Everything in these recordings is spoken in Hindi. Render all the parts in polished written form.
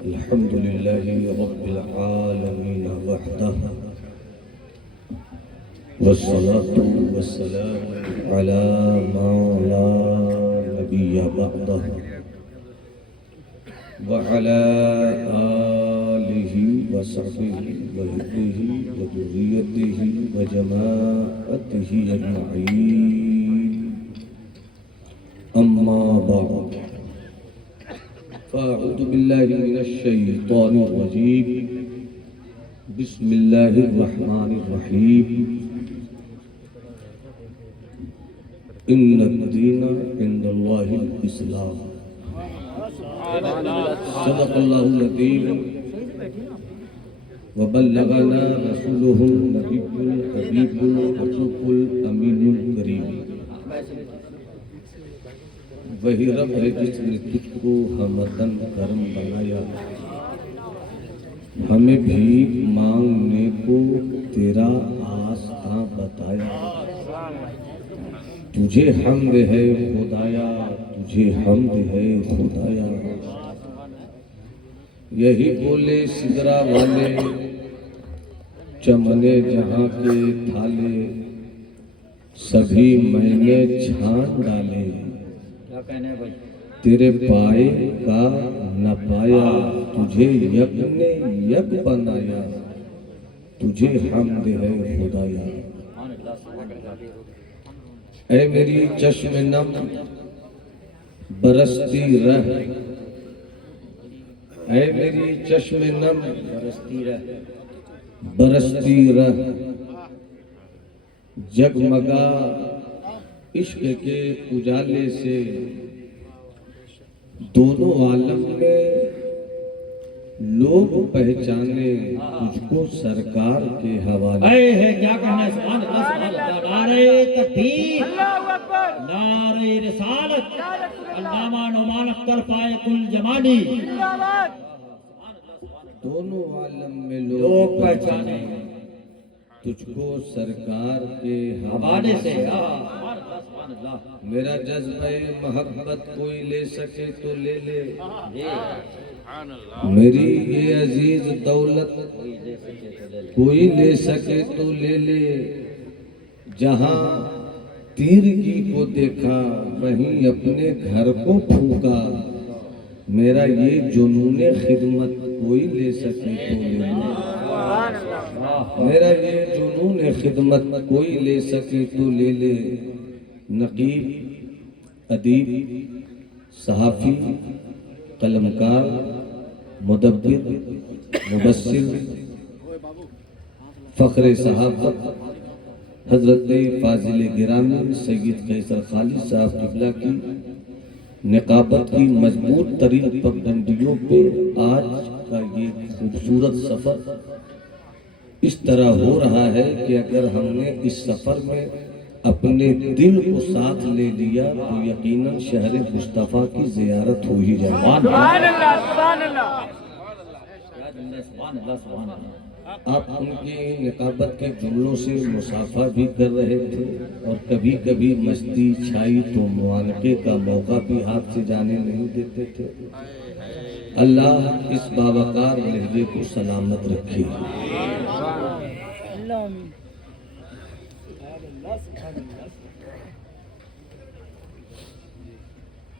अल्हम्दुलिल्लाहि रब्बिल आलमीन वहदह वस्सलातु वस्सलामु अला मा ला नबिय्य बअदह व अला आलिहि व सहबिहि व हिब्बिहि व दुर्रियतिहि व जमाअतिहि अजमईन अम्मा बाद फ़अऊज़ु बिल्लाहि मिनश शैतानिर रजीम बिस्मिल्लाहिर रहमानिर रहीम इन्नद-दीना इंदल्लाहिल इस्लाम सदक़ल्लाहुल अज़ीम व बल्लगना रसूलुहुन नबियुल हबीबुल रसूलुल अमीनुल करीम। वही रब है जिसने तुझको हमदन करम बनाया, हमें भीख मांगने को तेरा आस्था बताया। तुझे हम्द है खुदाया, तुझे हम्द है खुदाया। यही बोले सिदरा वाले चमने जहाँ के थाले, सभी मैंने छान डाले। तेरे पाए का न पाया, तुझे यक ने यक बनाया। तुझे हम्द है खुदाया। ऐ मेरी चश्म नम बरसती रह, ऐ मेरी चश्म नम बरसती रह। जगमगा इश्क के उजाले से, दोनों आलम में लोग पहचाने तुझको सरकार के हवाले। है क्या कहना है? सुभान अल्लाह, सुभान अल्लाह। नारे तकबीर, नारे रिसालत, अल्लामा नुमान अख्तर पाए कुल जमानी। दोनों आलम में लोग पहचाने तुझको सरकार के हवाले से। मेरा जज्बे मोहब्बत कोई ले सके तो ले ले, मेरी ये अजीज दौलत कोई ले सके तो ले ले। जहां तीरगी को देखा वहीं अपने घर को फूका। मेरा ये जुनूने खिदमत कोई ले सके तो ले ले, मेरा ये जुनूने खिदमत कोई ले सके तो ले ले। नकीब, अदीब, सहाफ़ी, कलमकार, मुदब्बिर, मुबस्सिर, फ़ख्रे सहाफ़त हज़रत फ़ाज़िल गिरामी सैयद कैसर खालिद साहब क़िबला की निकाबत की मजबूत तरीन पगडंडियों पे आज का ये खूबसूरत सफ़र इस तरह हो रहा है कि अगर हमने इस सफ़र में अपने दिल को साथ ले लिया तो यकीनन शहर मुस्तफ़ा की ज़ियारत हो ही जाए। आप उनकी निकाबत के जुमलों से मुसाफा भी कर रहे थे और कभी कभी मस्ती छाई तो मुआनके का मौका भी हाथ से जाने नहीं देते थे। अल्लाह इस बावकार लहजे को सलामत रखे।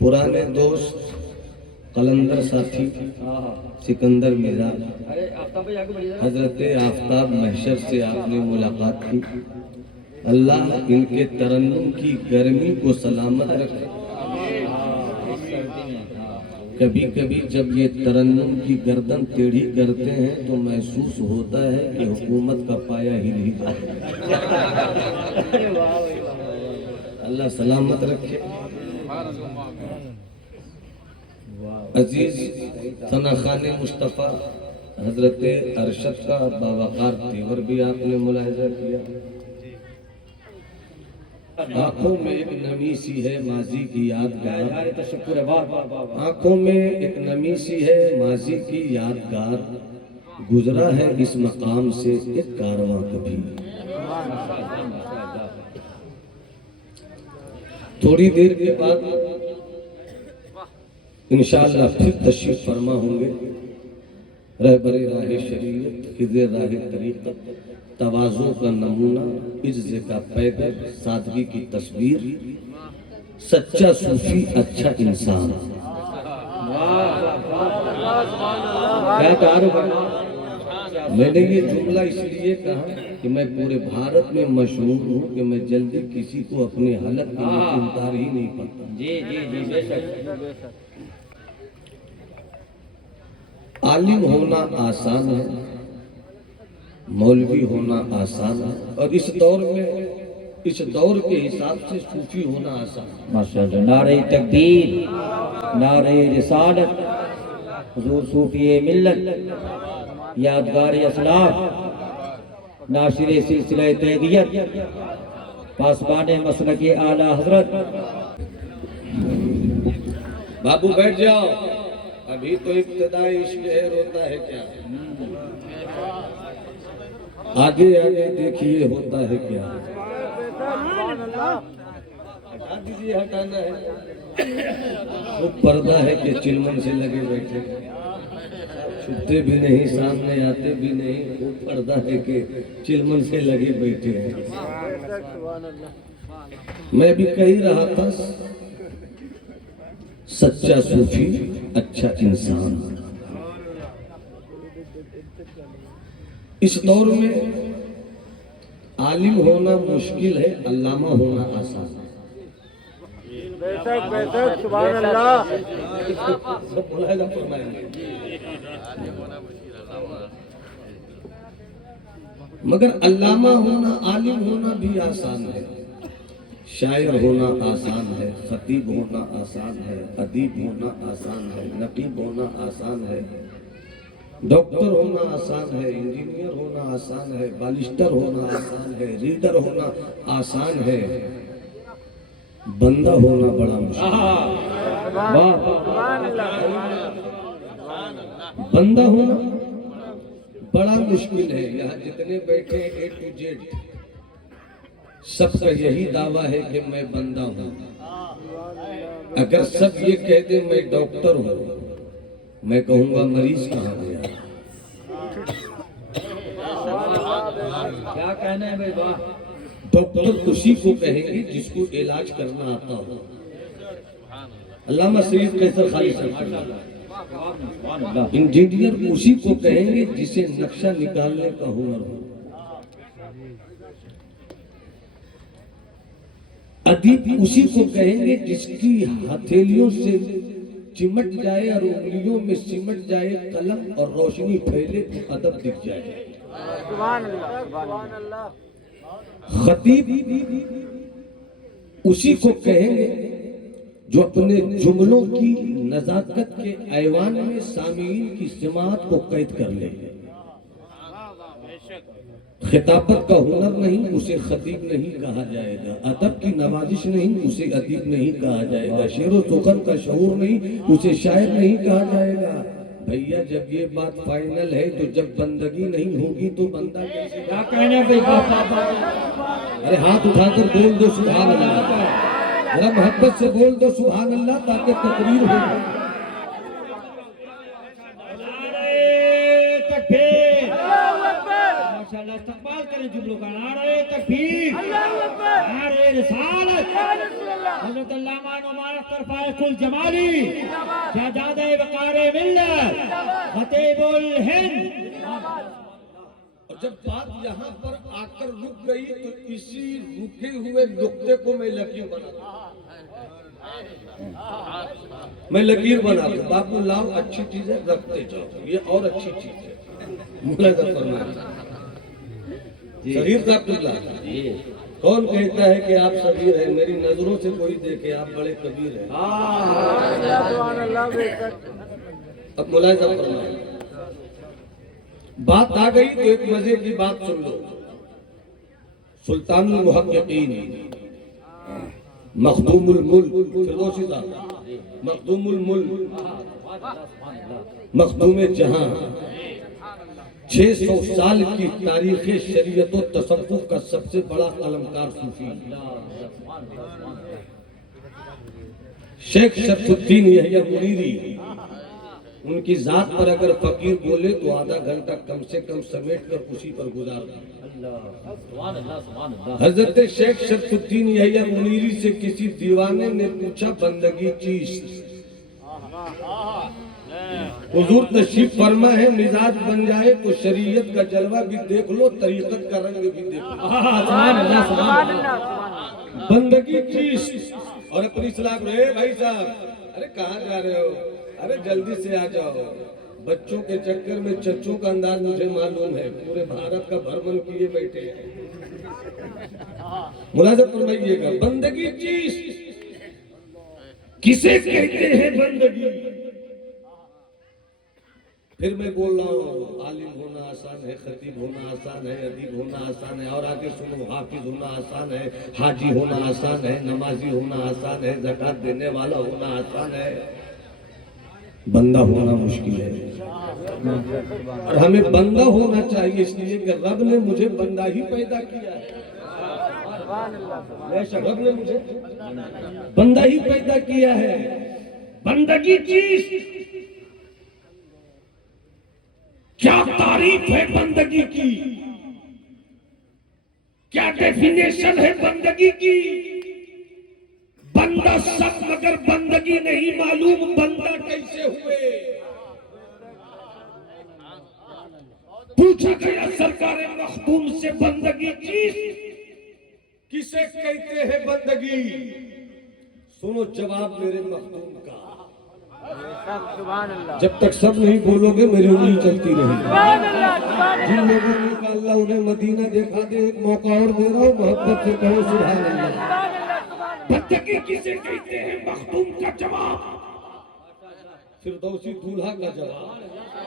पुराने दोस्त कलंदर साथी सिकंदर मिजाज हजरत आफ्ताब महशर से आपने मुलाकात की। अल्लाह इनके तरन्नुम की गर्मी को सलामत रखे। कभी कभी जब ये तरन्नुम की गर्दन टेढ़ी करते हैं तो महसूस होता है कि हुकूमत का पाया ही नहीं जाता। अल्लाह सलामत रखे। अजीज सना खाने मुस्तफ़ा हजरत अरशद का बावकार तेवर भी आपने मुलाहिजा किया। आंखों में एक नमी सी है माजी की यादगार, आंखों में एक नमी सी है माजी की यादगार। गुजरा है इस मकाम से एक कारवां कभी। थोड़ी देर के बाद इंशाअल्लाह फिर तशरीफ फरमा होंगे। रहबर राह शरीयत, खिज़े राह तरीक़त, तवाज़ु का नमूना, इज्ज़ का पैगर, सादगी की तस्वीर, सच्चा सूफी अच्छा इंसान। क्या तारुफ है। मैंने ये जुमला इसलिए कहा कि मैं पूरे भारत में मशहूर हूँ कि मैं जल्दी किसी को अपने हलक के नीचे उतार ही नहीं पाता। जी जी जी बेशक। आलिम होना आसान है, मौलवी होना आसान है, और इस दौर के हिसाब से सूफी होना आसान है। माशाअल्लाह। नारे तकबीर, नारे रिसालत, हुजूर सूफी मिल्लत, यादगार असलाफ, नाशिर सिलसिला तैदियत, पासबान मसलक आला हजरत। बाबू बैठ जाओ, अभी तो इब्तिदाई इश्क है, रोता है क्या? आगे आगे देखिए होता है क्या। हटा दीजिए, हटाना है। वो पर्दा है कि चिलमन से लगे बैठे, छुपते भी नहीं, सामने आते भी नहीं। वो पर्दा है कि चिलमन से लगे बैठे हैं। मैं भी कह ही रहा था, सच्चा सूफी अच्छा इंसान। इस दौर में आलिम होना मुश्किल है, अल्लामा होना आसान है। बेशक बेशक, सुभान अल्लाह। मगर अल्लामा होना, आलिम होना भी आसान है। शायर होना आसान है, खतीब होना आसान है, अदीब होना आसान है, नकीब होना आसान है, डॉक्टर होना आसान है, इंजीनियर होना आसान है, बालिस्टर होना आसान है, रीडर होना आसान है, बंदा होना बड़ा मुश्किल है। बंदा होना बड़ा मुश्किल है। यहाँ जितने बैठे A to Z सबका यही दावा है कि मैं बंदा हूँ। अगर सब ये कह दे मैं डॉक्टर हूँ, मैं कहूँगा मरीज कहाँ गया। क्या कहना है भाई? वाह। डॉक्टर उसी को कहेंगे जिसको इलाज करना आता हो। अल्लामा सैयद कैसर खाली साहब। इंजीनियर उसी को कहेंगे जिसे नक्शा निकालने का हुनर हो। अदीब उसी को कहेंगे जिसकी हथेलियों से चिमट जाए और उंगलियों में सिमट जाए कलम और रोशनी फैले तो अदब दिख जाए। सुभान अल्लाह, सुभान अल्लाह। खतीब उसी को कहेंगे जो अपने जुमलों की नजाकत के ऐवान में सामीन की जमात को कैद कर ले। खिताबत का हुनर नहीं, उसे खतीब नहीं कहा जाएगा। अदब की नवाजिश नहीं, उसे अदीब नहीं कहा जाएगा। शेर व सुखन का शऊर नहीं, उसे शायर नहीं कहा जाएगा। भैया जब ये बात फाइनल है तो जब बंदगी नहीं होगी तो बंदा कैसे? क्या कहना है भाई? अरे हाथ उठाकर बोल दो सुभान अल्लाह, जरा मोहब्बत से बोल दो सुभान अल्लाह ताकि तकरीर हो। माशाअल्लाह, इस्तकबाल करें जुमलों का। नारे तकबीर, नारे रिसालत, हज़रत अल्लामा नुमान तरफ़ाए कुल जमाली, शहजादे वक़ारे मिल्लत, खतीबुल हिंद। और जब बात यहाँ पर आकर रुक गई तो इसी रुके हुए नुक्ते को मैं लकीर बना दूं। बाबू लाओ, अच्छी चीजें रखते जाओ, ये और अच्छी चीज है। मुलाज़ा फरमाएं। सगीर साहब, कौन कहता है कि आप सगीर हैं? मेरी नजरों से कोई देखे आप बड़े कबीर हैं। सुभान अल्लाह, बेशक। अब मुलाज़ा फरमाएं। बात आ गई तो एक मजे की बात सुन लो। सुल्तानुल मुहक्किकीन मखदूमुल मुल्क फिरदौसी साहब, मखदूमुल मुल्क, मखदूम जहां, 600 साल की तारीख शरीयत और तसव्वुफ का सबसे बड़ा कलमकार सूफी शेख शरफुद्दीन यहया मुनीरी उनकी जात पर अगर फकीर बोले तो आधा घंटा कम से कम समेट कर उसी पर गुजार दो। सुभान अल्लाह, सुभान अल्लाह। हजरत शेख शरफुद्दीन यहिया मुनीरी से किसी दीवाने ने पूछा बंदगी चीज। हुजूर तशरीफ फरमा है, मिजाज बन जाए तो शरीयत का जलवा भी देख लो, तरीकत का रंग भी देख लो। सुभान अल्लाह, सुभान अल्लाह। बंदगी चीज और अपनी इस्लाम रे भाई साहब, अरे कहाँ जा रहे हो? अरे जल्दी से आ जाओ। बच्चों के चक्कर में चच्चों का अंदाज मुझे मालूम है, पूरे भारत का भ्रमण किए बैठे हैं। मुलाज़ा फरमाइएगा, बंदगी चीज किसे कहते हैं बंदगी? फिर मैं बोल रहा हूँ, आलिम होना आसान है, खतीब होना आसान है, अदीब होना आसान है, और आगे सुनो, हाफिज होना आसान है, हाजी होना आसान है, नमाजी होना आसान है, ज़कात देने वाला होना आसान है, बंदा होना मुश्किल है। और हमें बंदा होना चाहिए, इसलिए कि रब ने मुझे बंदा ही पैदा किया है। रब ने मुझे बंदा ही पैदा किया है। बंदगी चीज क्या तारीफ है बंदगी की, क्या डेफिनेशन है बंदगी की? बंदा सब मगर बंदगी नहीं मालूम बंदा कैसे हुए। पूछा गया सरकार मखदूम से, बंदगी चीज किसे कहते हैं बंदगी? सुनो जवाब मेरे मखदूम का। सुभान अल्लाह। जब तक सब नहीं बोलोगे मेरी उंगली चलती रहेगी। जिन लोगों ने कहा अल्लाह उन्हें मदीना दिखा दे, एक मौका और दे रहा हूँ, मोहब्बत से कहो सुभान अल्लाह। बंदगी किसे कहते हैं? मखदूम का जवाब, फिरदौसी दूल्हा का जवाब।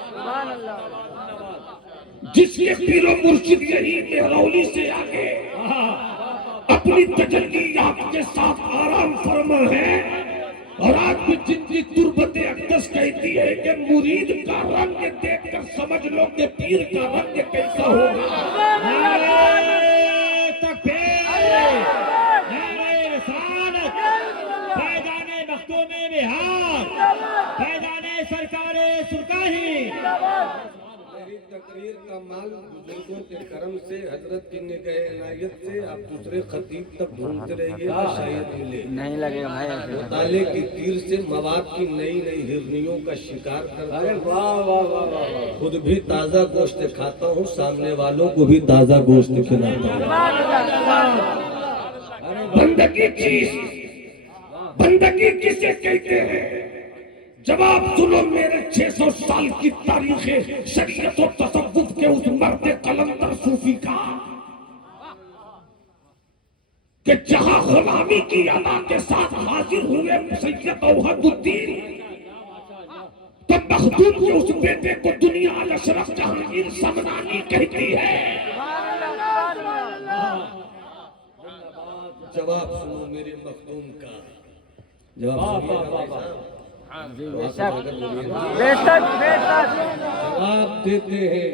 सुभान अल्लाह। जिसके पीरो मुर्शिद यही मेहरौली से आगे अपनी तजल्लियात के साथ आराम फरमा है, और आज भी जिंदगी तुर्बत अक़दस कहती है कि मुरीद का रंग देखकर समझ लो कि पीर का रंग कैसा होगा। फैज़ाने मखदूमे बिहार, फैज़ाने सरकारे सुरकाही। मेरी तकरीर का माल बुजुर्गों के करम से, हजरत की निगाह इनायत से आप दूसरे खतीब तक ढूंढते रहिए, शायद मिले। नहीं लगेगा भाई। ताले की तीर से मवाद की नई नई हिरनियों का शिकार करता हूं। वाह वाह वाह वाह। खुद भी ताजा गोश्त खाता हूँ, सामने वालों को भी ताजा गोश्त खिलाता हूँ। बंदगी चीज, बंदगी किसे कहते हैं? जवाब सुनो मेरे 600 साल की तारीख है शरीयत और तसव्वुफ के उस मर्द कलंदर सूफी का, कि जहां गुलामी की अदा के साथ हाजिर हुए सैयद औहदुद्दीन, तो मखदूम के उस बेटे को दुनिया अशरफ जहांगीर समनानी कहती है। जवाब सुनो मेरे मखदूम का। जवाब देते हैं।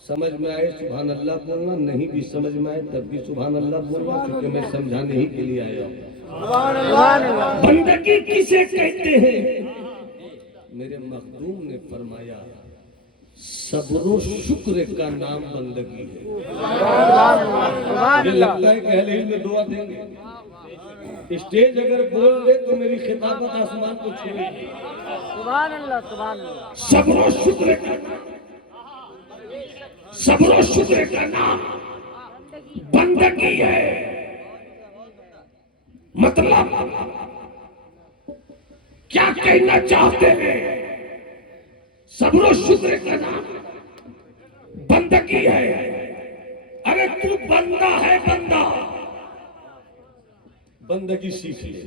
समझ में आए सुभान अल्लाह बोलना, नहीं भी समझ में आए तब भी सुभान अल्लाह बोलना, क्योंकि मैं समझाने ही के लिए आया हूँ। बंदगी किसे कहते हैं? मेरे मखदूम ने फरमाया, सब्र शुक्र का नाम बंदगी है। मुझे लगता है कि अहले इल्म में दुआ देंगे। स्टेज अगर बोल दे तो मेरी खिताबत आसमान को छूएगी। सुभान अल्लाह, सुभान अल्लाह। सब्र शुक्र का नाम, सब्र शुक्र का नाम बंदगी है। मतलब क्या कहना चाहते हैं? सब्र शुक्र का नाम बंदगी है। अरे तू बंदा है, बंदा, बंदगी सीख ले।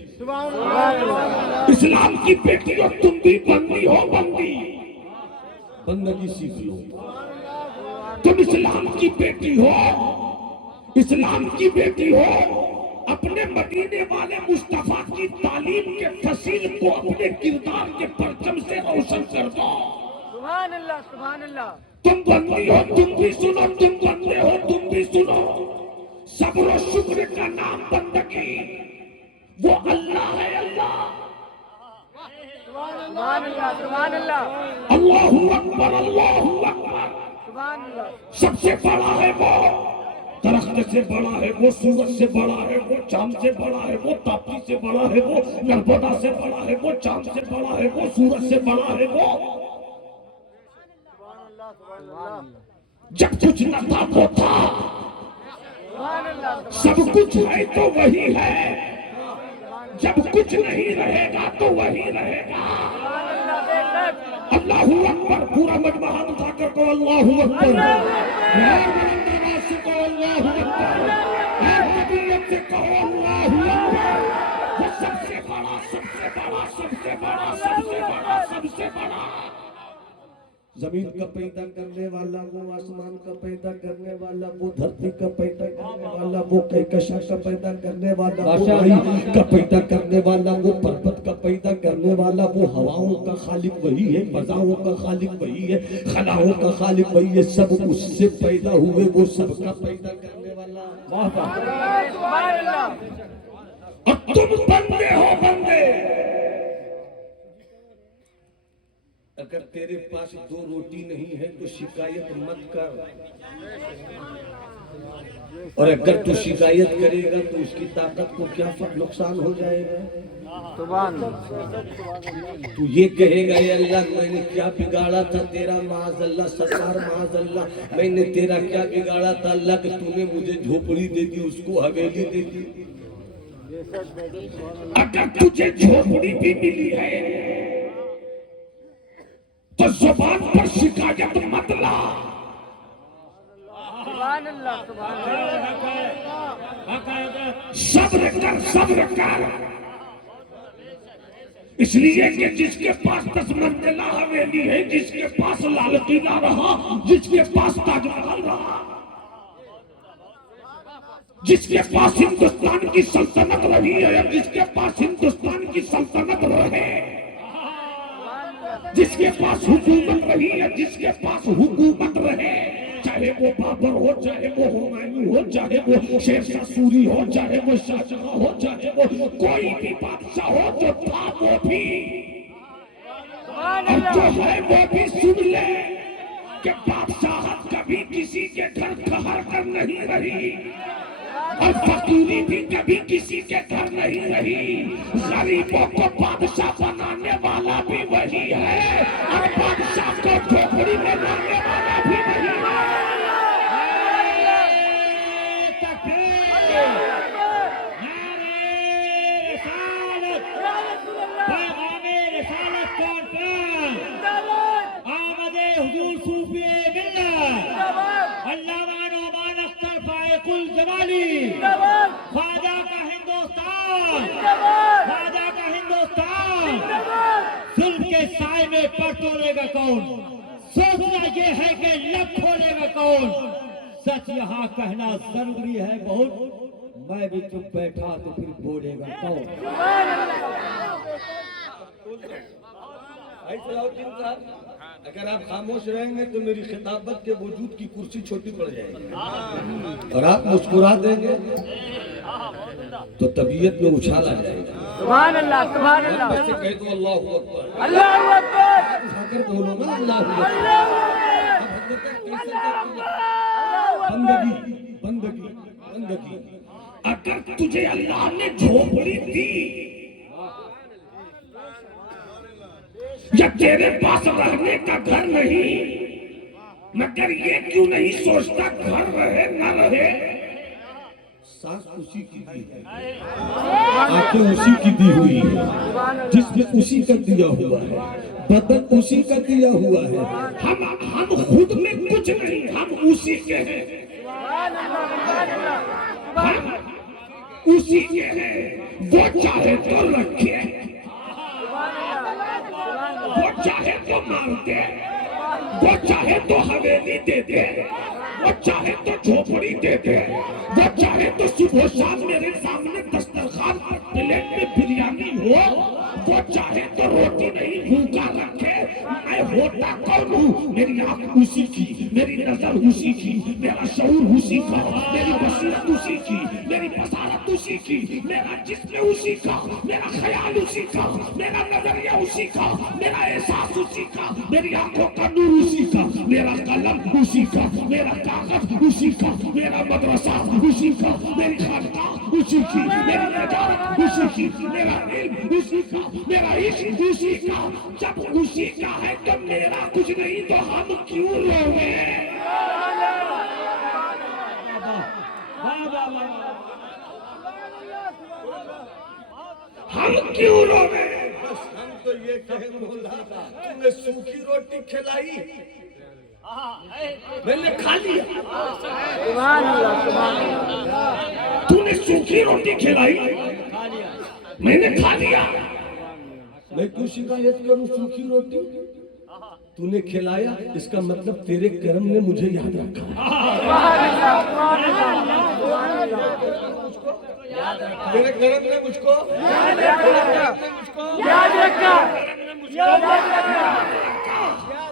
इस्लाम की बेटियों तुम भी बंदी हो, बंदी, बंदगी सीख लो। तुम इस्लाम की बेटी हो, इस्लाम की बेटी हो, अपने मदीने वाले मुस्तफा की तालीम के फसील को अपने किरदार के परचम से रोशन कर दो। सुभान अल्लाह, सुभान अल्लाह। तुम बंदी हो, तुम भी सुनो, तुम बंदे हो, तुम भी सुनो। सब्र और शुक्र का नाम बंदगी, वो अल्लाह है, अल्लाह। सुभान अल्लाह सुभान अल्लाह अल्लाहू अकबर, अल्लाहू अकबर। सुभान अल्लाह सबसे बड़ा है वो, दरख्त से बड़ा है वो, सूरज से बड़ा है वो, चांद से बड़ा है वो, तापी से बड़ा है वो, नर्मदा से बड़ा है वो, चांद से बड़ा है वो, सूरज से बड़ा है वो। जब कुछ न था वो था, सुभान अल्लाह सब कुछ है तो वही है, जब कुछ नहीं रहेगा तो वही रहेगा। सुभान अल्लाह बेशक अल्लाहू अकबर। पूरा मजमा हाथ उठाकर को अल्लाहू अकबर। यार बुलंदाबाद से कहो अल्लाहू अकबर, यार कबीयत से कहो अल्लाहू अकबर। वो सबसे बड़ा, सबसे बड़ा, सबसे बड़ा, सबसे बड़ा, सबसे बड़ा। जमीन का पैदा करने वाला वो, आसमान का पैदा करने वाला वो, धरती का पैदा करने वाला वो, कहकशा का पैदा करने वाला वो, वायु का पैदा करने वाला वो, पर्वत का पैदा करने वाला वो, हवाओं का खालिक वही है, फजाओं का खालिक वही है, खलाओं का खालिक वही है, सब उससे पैदा हुए, वो सबका पैदा करने वाला। सुभान अल्लाह और तुम बंदे हो, बंदे। अगर तेरे पास 2 रोटी नहीं है तो शिकायत मत कर, और अगर तू शिकायत करेगा तो उसकी ताकत को क्या नुकसान हो जाएगा। सुभान तू ये कहेगा ये अल्लाह मैंने क्या बिगाड़ा था तेरा, माज़अल्लाह सरकार माज़अल्लाह मैंने तेरा क्या बिगाड़ा था अल्लाह कि तूने मुझे झोपड़ी दे दी, उसको हवेली दे दी। अगर तुझे झोपड़ी भी मिली है तो जुबान पर शिकायत मत ला। सुभान अल्लाह सुभान सब्र कर, सब्र कर। इसलिए कि जिसके पास 10 मंजिला हवेली है, जिसके पास लाल किला रहा, जिसके पास ताजमहल रहा, जिसके पास हिंदुस्तान की सल्तनत रही है, जिसके पास हिंदुस्तान की सल्तनत रहे, जिसके पास हुकूमत रही है, जिसके पास हुकूमत रहे, चाहे वो बाबर हो, चाहे वो हुमायूं हो, चाहे वो शेरशाह सूरी हो, चाहे वो शाहजहां हो, चाहे वो कोई भी बादशाह हो, जो था वो भी और जो है वो भी सुन ले कि बादशाहत कभी किसी के घर ठहर कर नहीं रही, और फकीरी भी कभी किसी के घर नहीं रही। गरीबों को बादशाह बनाने वाला भी वही है, और बादशाह को झोपड़ी में लाने वाला भी वही है। ख्वाजा का हिंदुस्तान, ख्वाजा का हिंदुस्तान। जुल्म के साए में पर तोड़ेगा कौन, सोचना ये है कि लब खोलेगा कौन। सच यहाँ कहना जरूरी है बहुत, मैं भी चुप बैठा तो फिर बोलेगा कौन। अगर आप खामोश रहेंगे तो मेरी खिताबत के वजूद की कुर्सी छोटी पड़ जाएगी, और आप मुस्कुरा देंगे तो तबीयत में उछाल आ जाएगा। सुभान अल्लाह सुभान अल्लाह कह दो अल्लाहू अकबर, अल्लाहू अकबर उठाकर बोलो ना अल्लाहू अकबर। बंदगी, बंदगी, बंदगी। अगर तुझे अल्लाह ने झोपड़ी दी या तेरे पास रहने का घर नहीं, मगर ये क्यों नहीं सोचता घर रहे न रहे। सांस उसी की दी है, आंखें उसी की दी हुई है, जिसमें उसी का दिया हुआ है, बदन उसी का दिया हुआ है। हम खुद में कुछ नहीं, हम उसी के हैं, हम उसी के हैं। वो चाहे तो रखे, वो चाहे तो मार दे, वो चाहे तो हवेली दे दे, वो चाहे तो झोपड़ी दे दे, वो चाहे तो सुबह शाम मेरे सामने दस्तरखान पर प्लेट में बिरयानी हो, को चाहे तो रोटी नहीं भूखा रखे। मैं होता कौन हूँ? मेरी आंख उसी की, मेरी नजर उसी की, मेरा शऊर उसी का, मेरी बसीरत उसी की, मेरी बसारत उसी की, मेरा जिस्म उसी का, मेरा ख्याल उसी का, मेरा नजरिया उसी का, मेरा एहसास उसी का, मेरी आंखों का नूर उसी का, मेरा कलम उसी का, मेरा कागज उसी का, मेरा मदरसा उसी का, मेरी खानकाह उसी की, मेरी नजारत उसी की, मेरा इल्म उसी का, मेरा इश्क उसी का। जब उसी का है तो मेरा कुछ नहीं तो हम क्यों रोवे? हम क्यों रोवे? बस हम तो ये कहे मौला, तूने सूखी रोटी खिलाई, मैंने खा लिया। सुभान अल्लाह, सुभान अल्लाह। तूने सूखी रोटी खिलाई, मैंने खा लिया। मैं क्यों शिकायत करूं सूखी रोटी? तूने खिलाया, इसका मतलब तेरे कर्म ने मुझे याद रखा। तेरे कर्म ने मुझको याद रखा।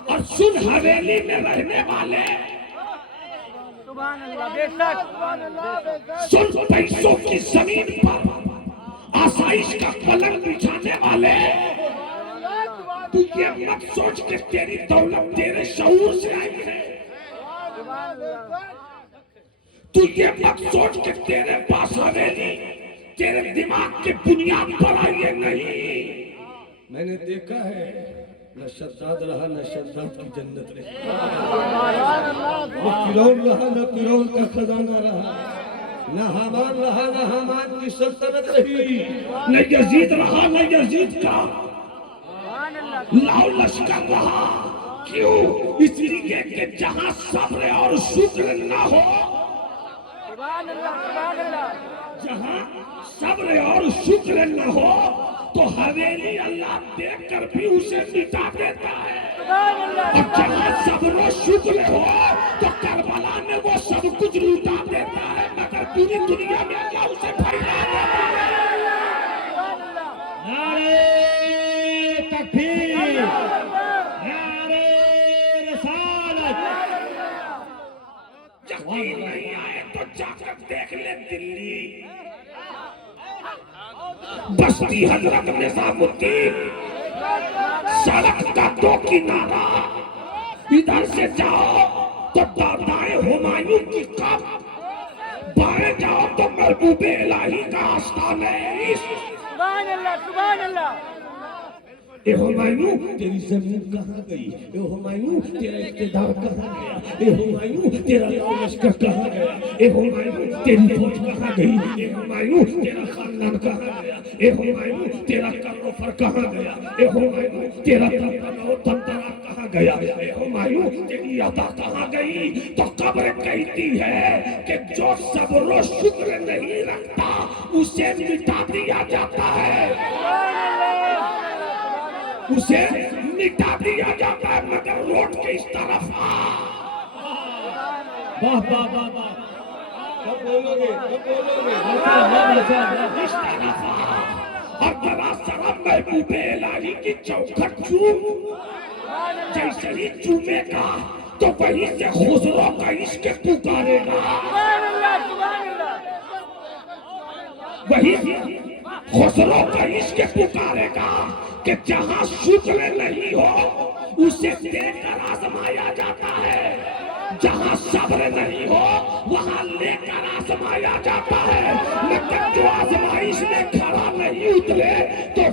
और सुन, हवेली में रहने वाले, सुभान अल्लाह, बेशक। सुभान अल्लाह, बेशक। सुन, पैसों की जमीन पर आसाइश का पलंग बिछाने वाले, तू ये मत सोच कि तेरी दौलत तेरे शऊर से आई है। तू ये मत सोच कि तेरे पास हवेली तेरे दिमाग के बुनियाद पर आई है। नहीं, मैंने देखा है, न शद्दाद रहा न शद्दाद की जन्नत रही, न फिरौन रहा न फिरौन का खजाना रहा, न हामान रहा न हामान की सल्तनत रही, न यजीद रहा न यजीद का लाओ लश्कर रहा। क्यों? इसलिए कि जहां सब्र और शुक्र न हो, सुभान अल्लाह, सुभान अल्लाह। जहां सब्र और शुक्र न हो तो हवेली अल्लाह देखकर भी उसे मिटा देता है। सुभान अल्लाह, और जहां सब्र और शुक्र हो तो करबला में वो सब कुछ लुटा देता है, मगर पूरी दुनिया में अल्लाह उसे फैला देता है। नारे तकबीर, नारे रिसालत। यकीन नहीं आए तो जाकर देख ले दिल्ली, बस्ती हजरत निजामुद्दीन, सड़क का दो किनारा, इधर से जाओ तो दादाए हुमायूं की कब्र, बाएं जाओ तो महबूबे इलाही का आस्थान है। सुभान अल्लाह, सुभान अल्लाह। ए हुमायूं, तेरी जमीन कहाँ गई? ए हुमायूं, तेरा इख्तिदार कहाँ गया? ए हुमायूं, तेरा लश्कर कहाँ गया? ए हुमायूं, तेरी फौज कहाँ गई? ए हुमायूं, तेरा खानदान कहाँ गया? ए हुमायूं, तेरा करोफर कहाँ गया? ए हुमायूं, तेरा तंतरा कहाँ गया? ए हुमायूं, तेरी अदा कहाँ गई? तो कब्र कहती है कि जो सब्र और शुक्र नहीं रखता उसे मिटा दिया जाता है, उसे मिटा दिया जाता है। मगर रोड के इस तरफ वाह वाह वाह वाह। कब बोलोगे, कब बोलोगे? इस तरफ और जरा सरा महबूबे इलाही की चौखट चूम, जैसे ही चूमेगा तो वहीं से खुसरो का इश्क पुकारेगा, सुभान अल्लाह, सुभान अल्लाह। वही खुसरो का इश्क पुकारेगा कि जहां शुक्र नहीं हो उसे देकर आजमाया जाता है, जहां सब्र नहीं हो वहां लेकर आजमाया जाता है। मगर जो आजमाइश में खड़ा नहीं उतरे तो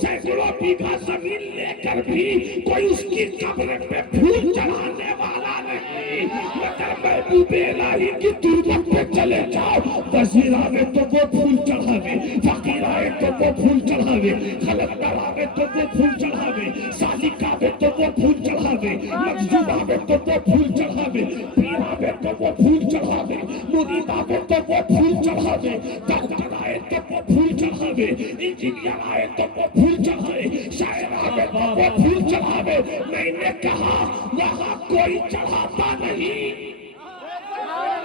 सैकड़ों बीघा जमीन लेकर भी कोई उसकी कब्र पे फूल चढ़ाने वाला नहीं। मगर महबूबे इलाही की तुरबत पे चले जाओ, वजीर आवे तो वो फूल चढ़ावे, फकीर आए तो वो फूल चढ़ावे, खलंदर आवे तो वो फूल चढ़ावे, सालिक आवे तो वो फूल चढ़ावे, मखजूम आवे तो वो फूल चढ़ावे, पीर आवे तो वो फूल चढ़ावे, मुरीद आवे तो वो फूल चढ़ावे, डॉक्टर आए तो वो फूल चढ़ावे, इंजीनियर आए तो वो फूल चढ़ावे, शायर आवे तो वो फूल चढ़ावे। मैंने कहा वहां कोई चढ़ाता नहीं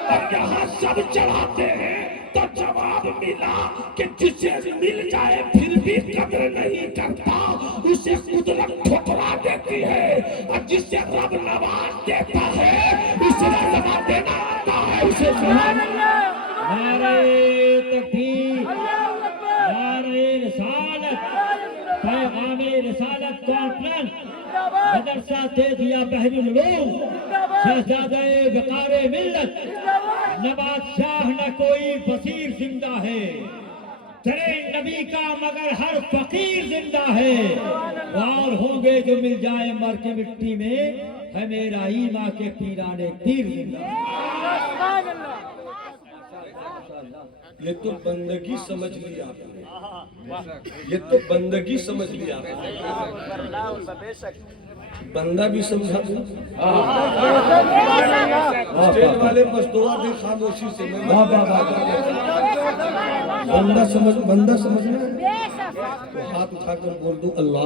और यहाँ सब चढ़ाते हैं। तो जवाब जवाब मिला कि जिसे मिल जाए फिर भी कदर नहीं करता उसे कुदरत ठुकरा देती है, और जिसे रब नवाज देता है उसे सजा देना आता है। उसे नारे तकबीर, नारे रिसालत, पैगामे रिसालत कॉन्फ्रेंस, मदरसा तेजिया बहरुल उलूम, शहजादे वक़ारे मिल्लत नवाज शाह न कोई वसीर जिंदा है, तेरे नबी का मगर हर फकीर जिंदा है, और होंगे जो मिल जाए मर के मिट्टी में, है मेरा ईमा के पीराने तीर जिंदा। ये तो बंदगी समझ ली आपने, ये तो बंदगी समझ ली आपने। बंदा भी समझा दूं? स्टेज वाले बस दुआ दे खामोशी से। बंदा समझना तो हाथ उठाकर बोल दो अल्लाह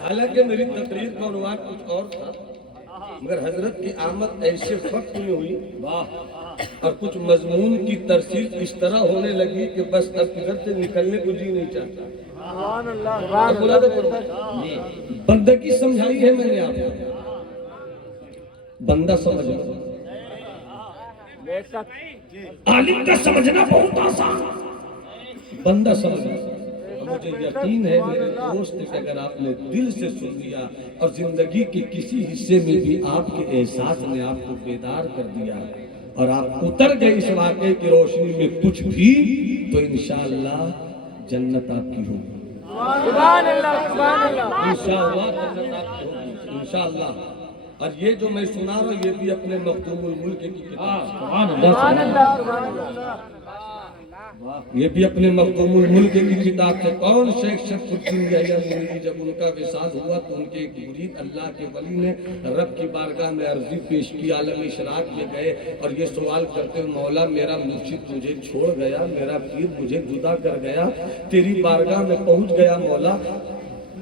हालांकि मेरी तकरीर का अनुवाद कुछ और था, मगर हजरत की आमद ऐसे वक्त में हुई और कुछ मजमून की तरसील इस तरह होने लगी कि बस अब इधर से निकलने को जी नहीं चाहता। बोला तो बंदगी समझाई है मैंने आपको, बंदा समझ लो। आलिम का समझना बहुत आसान, बंदा समझ लो। मुझे यकीन है मेरे दोस्त कि अगर आपने दिल से सुन लिया और जिंदगी के किसी हिस्से में भी आपके एहसास ने आपको बेदार कर दिया और आप उतर गए इस वाक़े की रोशनी में कुछ भी, तो इंशाअल्लाह जन्नत आपकी होगी। इंशाअल्लाह जन्नत आपकी होगी इंशाअल्लाह। और ये जो मैं सुना रहा हूँ ये भी अपने मखदूमुल मुल्क की किताब, ये भी अपने मखदूमुल मुल्क की किताब से। कौन शेख शरफुद्दीन यहया मुरीदी, जब उनका विसाल हुआ तो उनके एक मुरीद अल्लाह के वली ने रब की बारगाह में अर्जी पेश की, आलम इशराक में गए और ये सवाल करते हुए, मौला मेरा मुर्शिद मुझे छोड़ गया, मेरा पीर मुझे जुदा कर गया, तेरी बारगाह में पहुंच गया मौला,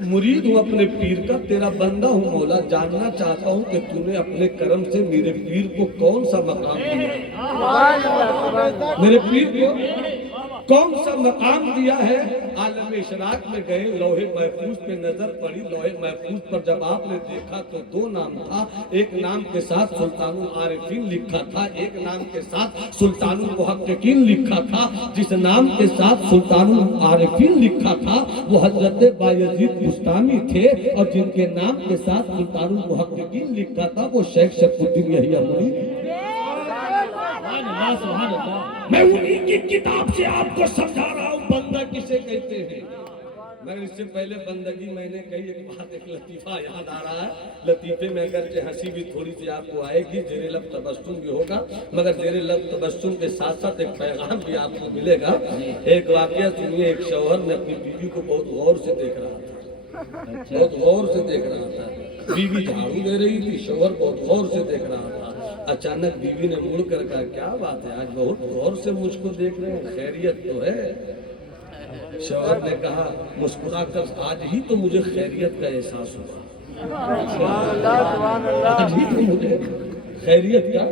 मुरीद हूँ अपने पीर का, तेरा बंदा हूँ मौला, जानना चाहता हूँ कि तूने अपने कर्म से मेरे पीर को कौन सा मकाम दिया, मेरे पीर को कौन सा मकाम दिया है। आलम इशराक में गए, लौहे महफूज पे नजर पड़ी, लौहे महफूज पर जब आपने देखा तो दो नाम था, एक नाम के साथ सुल्तानुल आरिफीन लिखा था, एक नाम के साथ सुल्तानुल मुहक्किकीन लिखा था। जिस नाम के साथ सुल्तानुल आरिफीन लिखा था वो हजरत बायजीद बुस्तामी थे, और जिनके नाम के साथ सुल्तानुल मुहक्किकीन लिखा था वो शेख शरफुद्दीन यहया मुरीदी। मैं उन्हीं की किताब से आपको समझा रहा हूँ बंदा किसे कहते हैं। मगर इससे पहले बंदगी मैंने कही एक बात, एक लतीफा याद आ रहा है। लतीफे में अगरचे हंसी भी थोड़ी सी आपको आएगी, जेरे लब तबस्सुम भी होगा, मगर जेरे लब तबस्सुम के साथ साथ एक पैगाम भी आपको मिलेगा। एक वाकया सुनिए, एक शौहर ने अपनी बीवी को बहुत गौर से देख रहा था, बहुत गौर से देख रहा था। बीवी झाड़ू दे रही थी, शौहर बहुत गौर से देख रहा था। अचानक बीवी ने मुड़ कर कहा, क्या बात है आज बहुत गौर से मुझको देख रहे हैं, खैरियत तो है? शौहर ने कहा मुस्कुराकर, आज ही तो मुझे खैरियत का एहसास हुआ, आज ही तो मुझे खैरियत का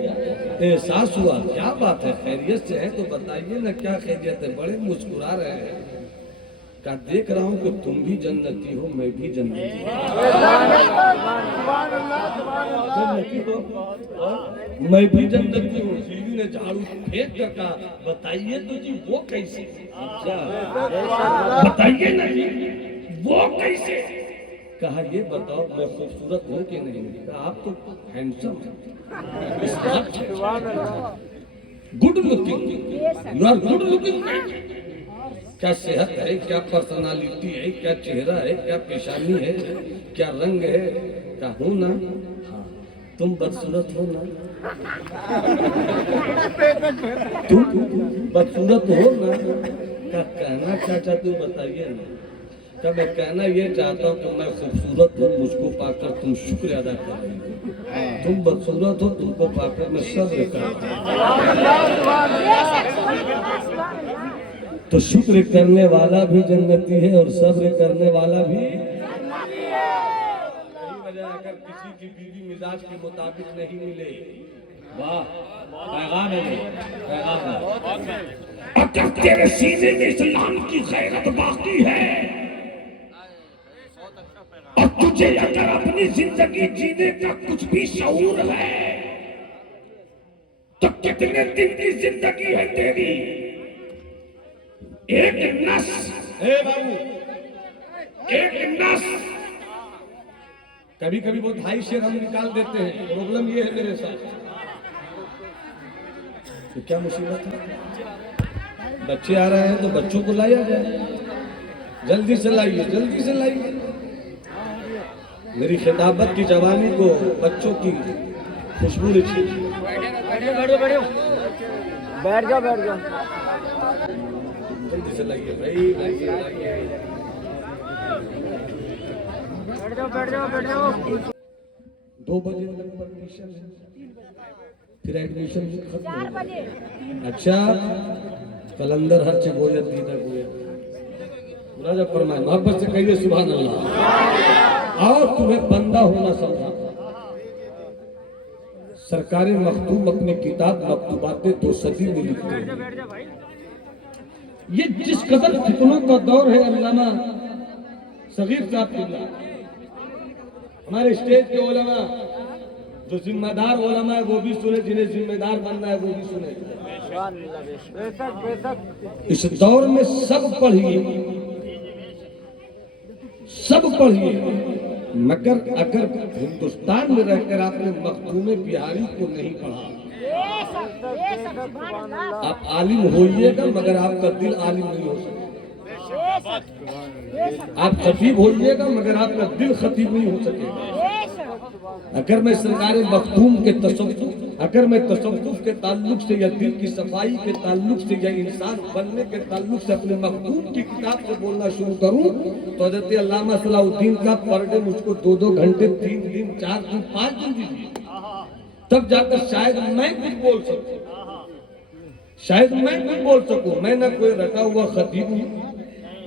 एहसास हुआ। क्या बात है, खैरियत से है तो बताइए ना क्या खैरियत है? बड़े मुस्कुरा रहे हैं। क्या देख रहा हूँ कि तुम भी जन्नती हो, मैं भी जन्नती हूँ, मैं भी जन्नती हूँ। बीवी ने झाड़ू फेंक कर कहा, बताइए तो जी वो कैसे, बताइए ना जी वो कैसे? कहा ये बताओ मैं खूबसूरत हूँ कि नहीं? कहा आप तो handsome, good looking, you are good looking. क्या सेहत है, क्या पर्सनालिटी है, क्या चेहरा है, क्या पेशानी है, क्या रंग है? क्या हो ना? हाँ। तुम बदसूरत हो ना? तुम बदसूरत हो ना? क्या कहना क्या चाहते हो बताइए ना? क्या मैं कहना ये चाहता हूँ कि मैं खूबसूरत हूँ, मुझको पाकर तुम शुक्र अदा कर रहे हो। तुम बदसूरत हो, तुमको पाकर मैं सब्र करता हूँ। तो शुक्र करने वाला भी जन्नती है और सब्र करने वाला भी। यही वजह, अगर किसी की बीवी मिजाज के मुताबिक नहीं मिले वाह, पैगाम है ये, पैगाम है। अगर तेरे सीने में इस्लाम की गैरत बाकी है और तुझे अगर अपनी जिंदगी जीने का कुछ भी शऊर है तो कितने दिन की जिंदगी है तेरी? एक नस, ए बाबू, एक नस। कभी कभी वो 2.5 शेर हम निकाल देते हैं। प्रॉब्लम ये है मेरे साथ, तो क्या मुसीबत है? बच्चे आ रहे हैं तो बच्चों को लाया जाए, जल्दी से लाइए, जल्दी से लाइए। मेरी खिताबत की जवानी को बच्चों की खुशबू लिखी। बैठ जाओ जल्दी से लाइए भाई, लाइए लाइए। बैठ जाओ 2 बजे तक परमिशन है, फिर एडमिशन खत्म। अच्छा, कलंदर हर चे गोयत दीदा गोयत राजा फरमाए, मोहब्बत से कहिए सुभान अल्लाह। और तुम्हें बंदा होना समझा। सरकारी मखदूम अपनी किताब मकतूबाते 2 सदी में लिखते हैं। ये जिस कदर फितनों का दौर है, अल्लामा सगीर साहब किबला, हमारे स्टेज के उलमा, जो जिम्मेदार उलमा है वो भी सुने, जिन्हें जिम्मेदार बनना है वो भी सुने। इस दौर में सब पढ़िए, सब पढ़िए, मगर अगर हिंदुस्तान में रहकर आपने मखदूम बिहारी को नहीं पढ़ा, आप आलिम होइएगा मगर आपका दिल आलिम नहीं हो सकता। आप खतीब होइएगा मगर आपका दिल खतीब नहीं हो सकेगा। अगर मैं सरकारी मखदूम के तसव्वुफ, अगर मैं तसव्वुफ के ताल्लुक से या दिल की सफाई के ताल्लुक से या इंसान बनने के ताल्लुक से अपने मखदूम की किताब से बोलना शुरू करूं तो हज़रत अल्लामा सलाहुद्दीन का पर डे मुझको 2-2 घंटे, 3 दिन, 4 दिन, 5 दिन दीजिए, तब जाकर शायद मैं कुछ बोल सकूं, शायद मैं कुछ बोल सकूं। मैं न कोई रटा हुआ खतीब हूं,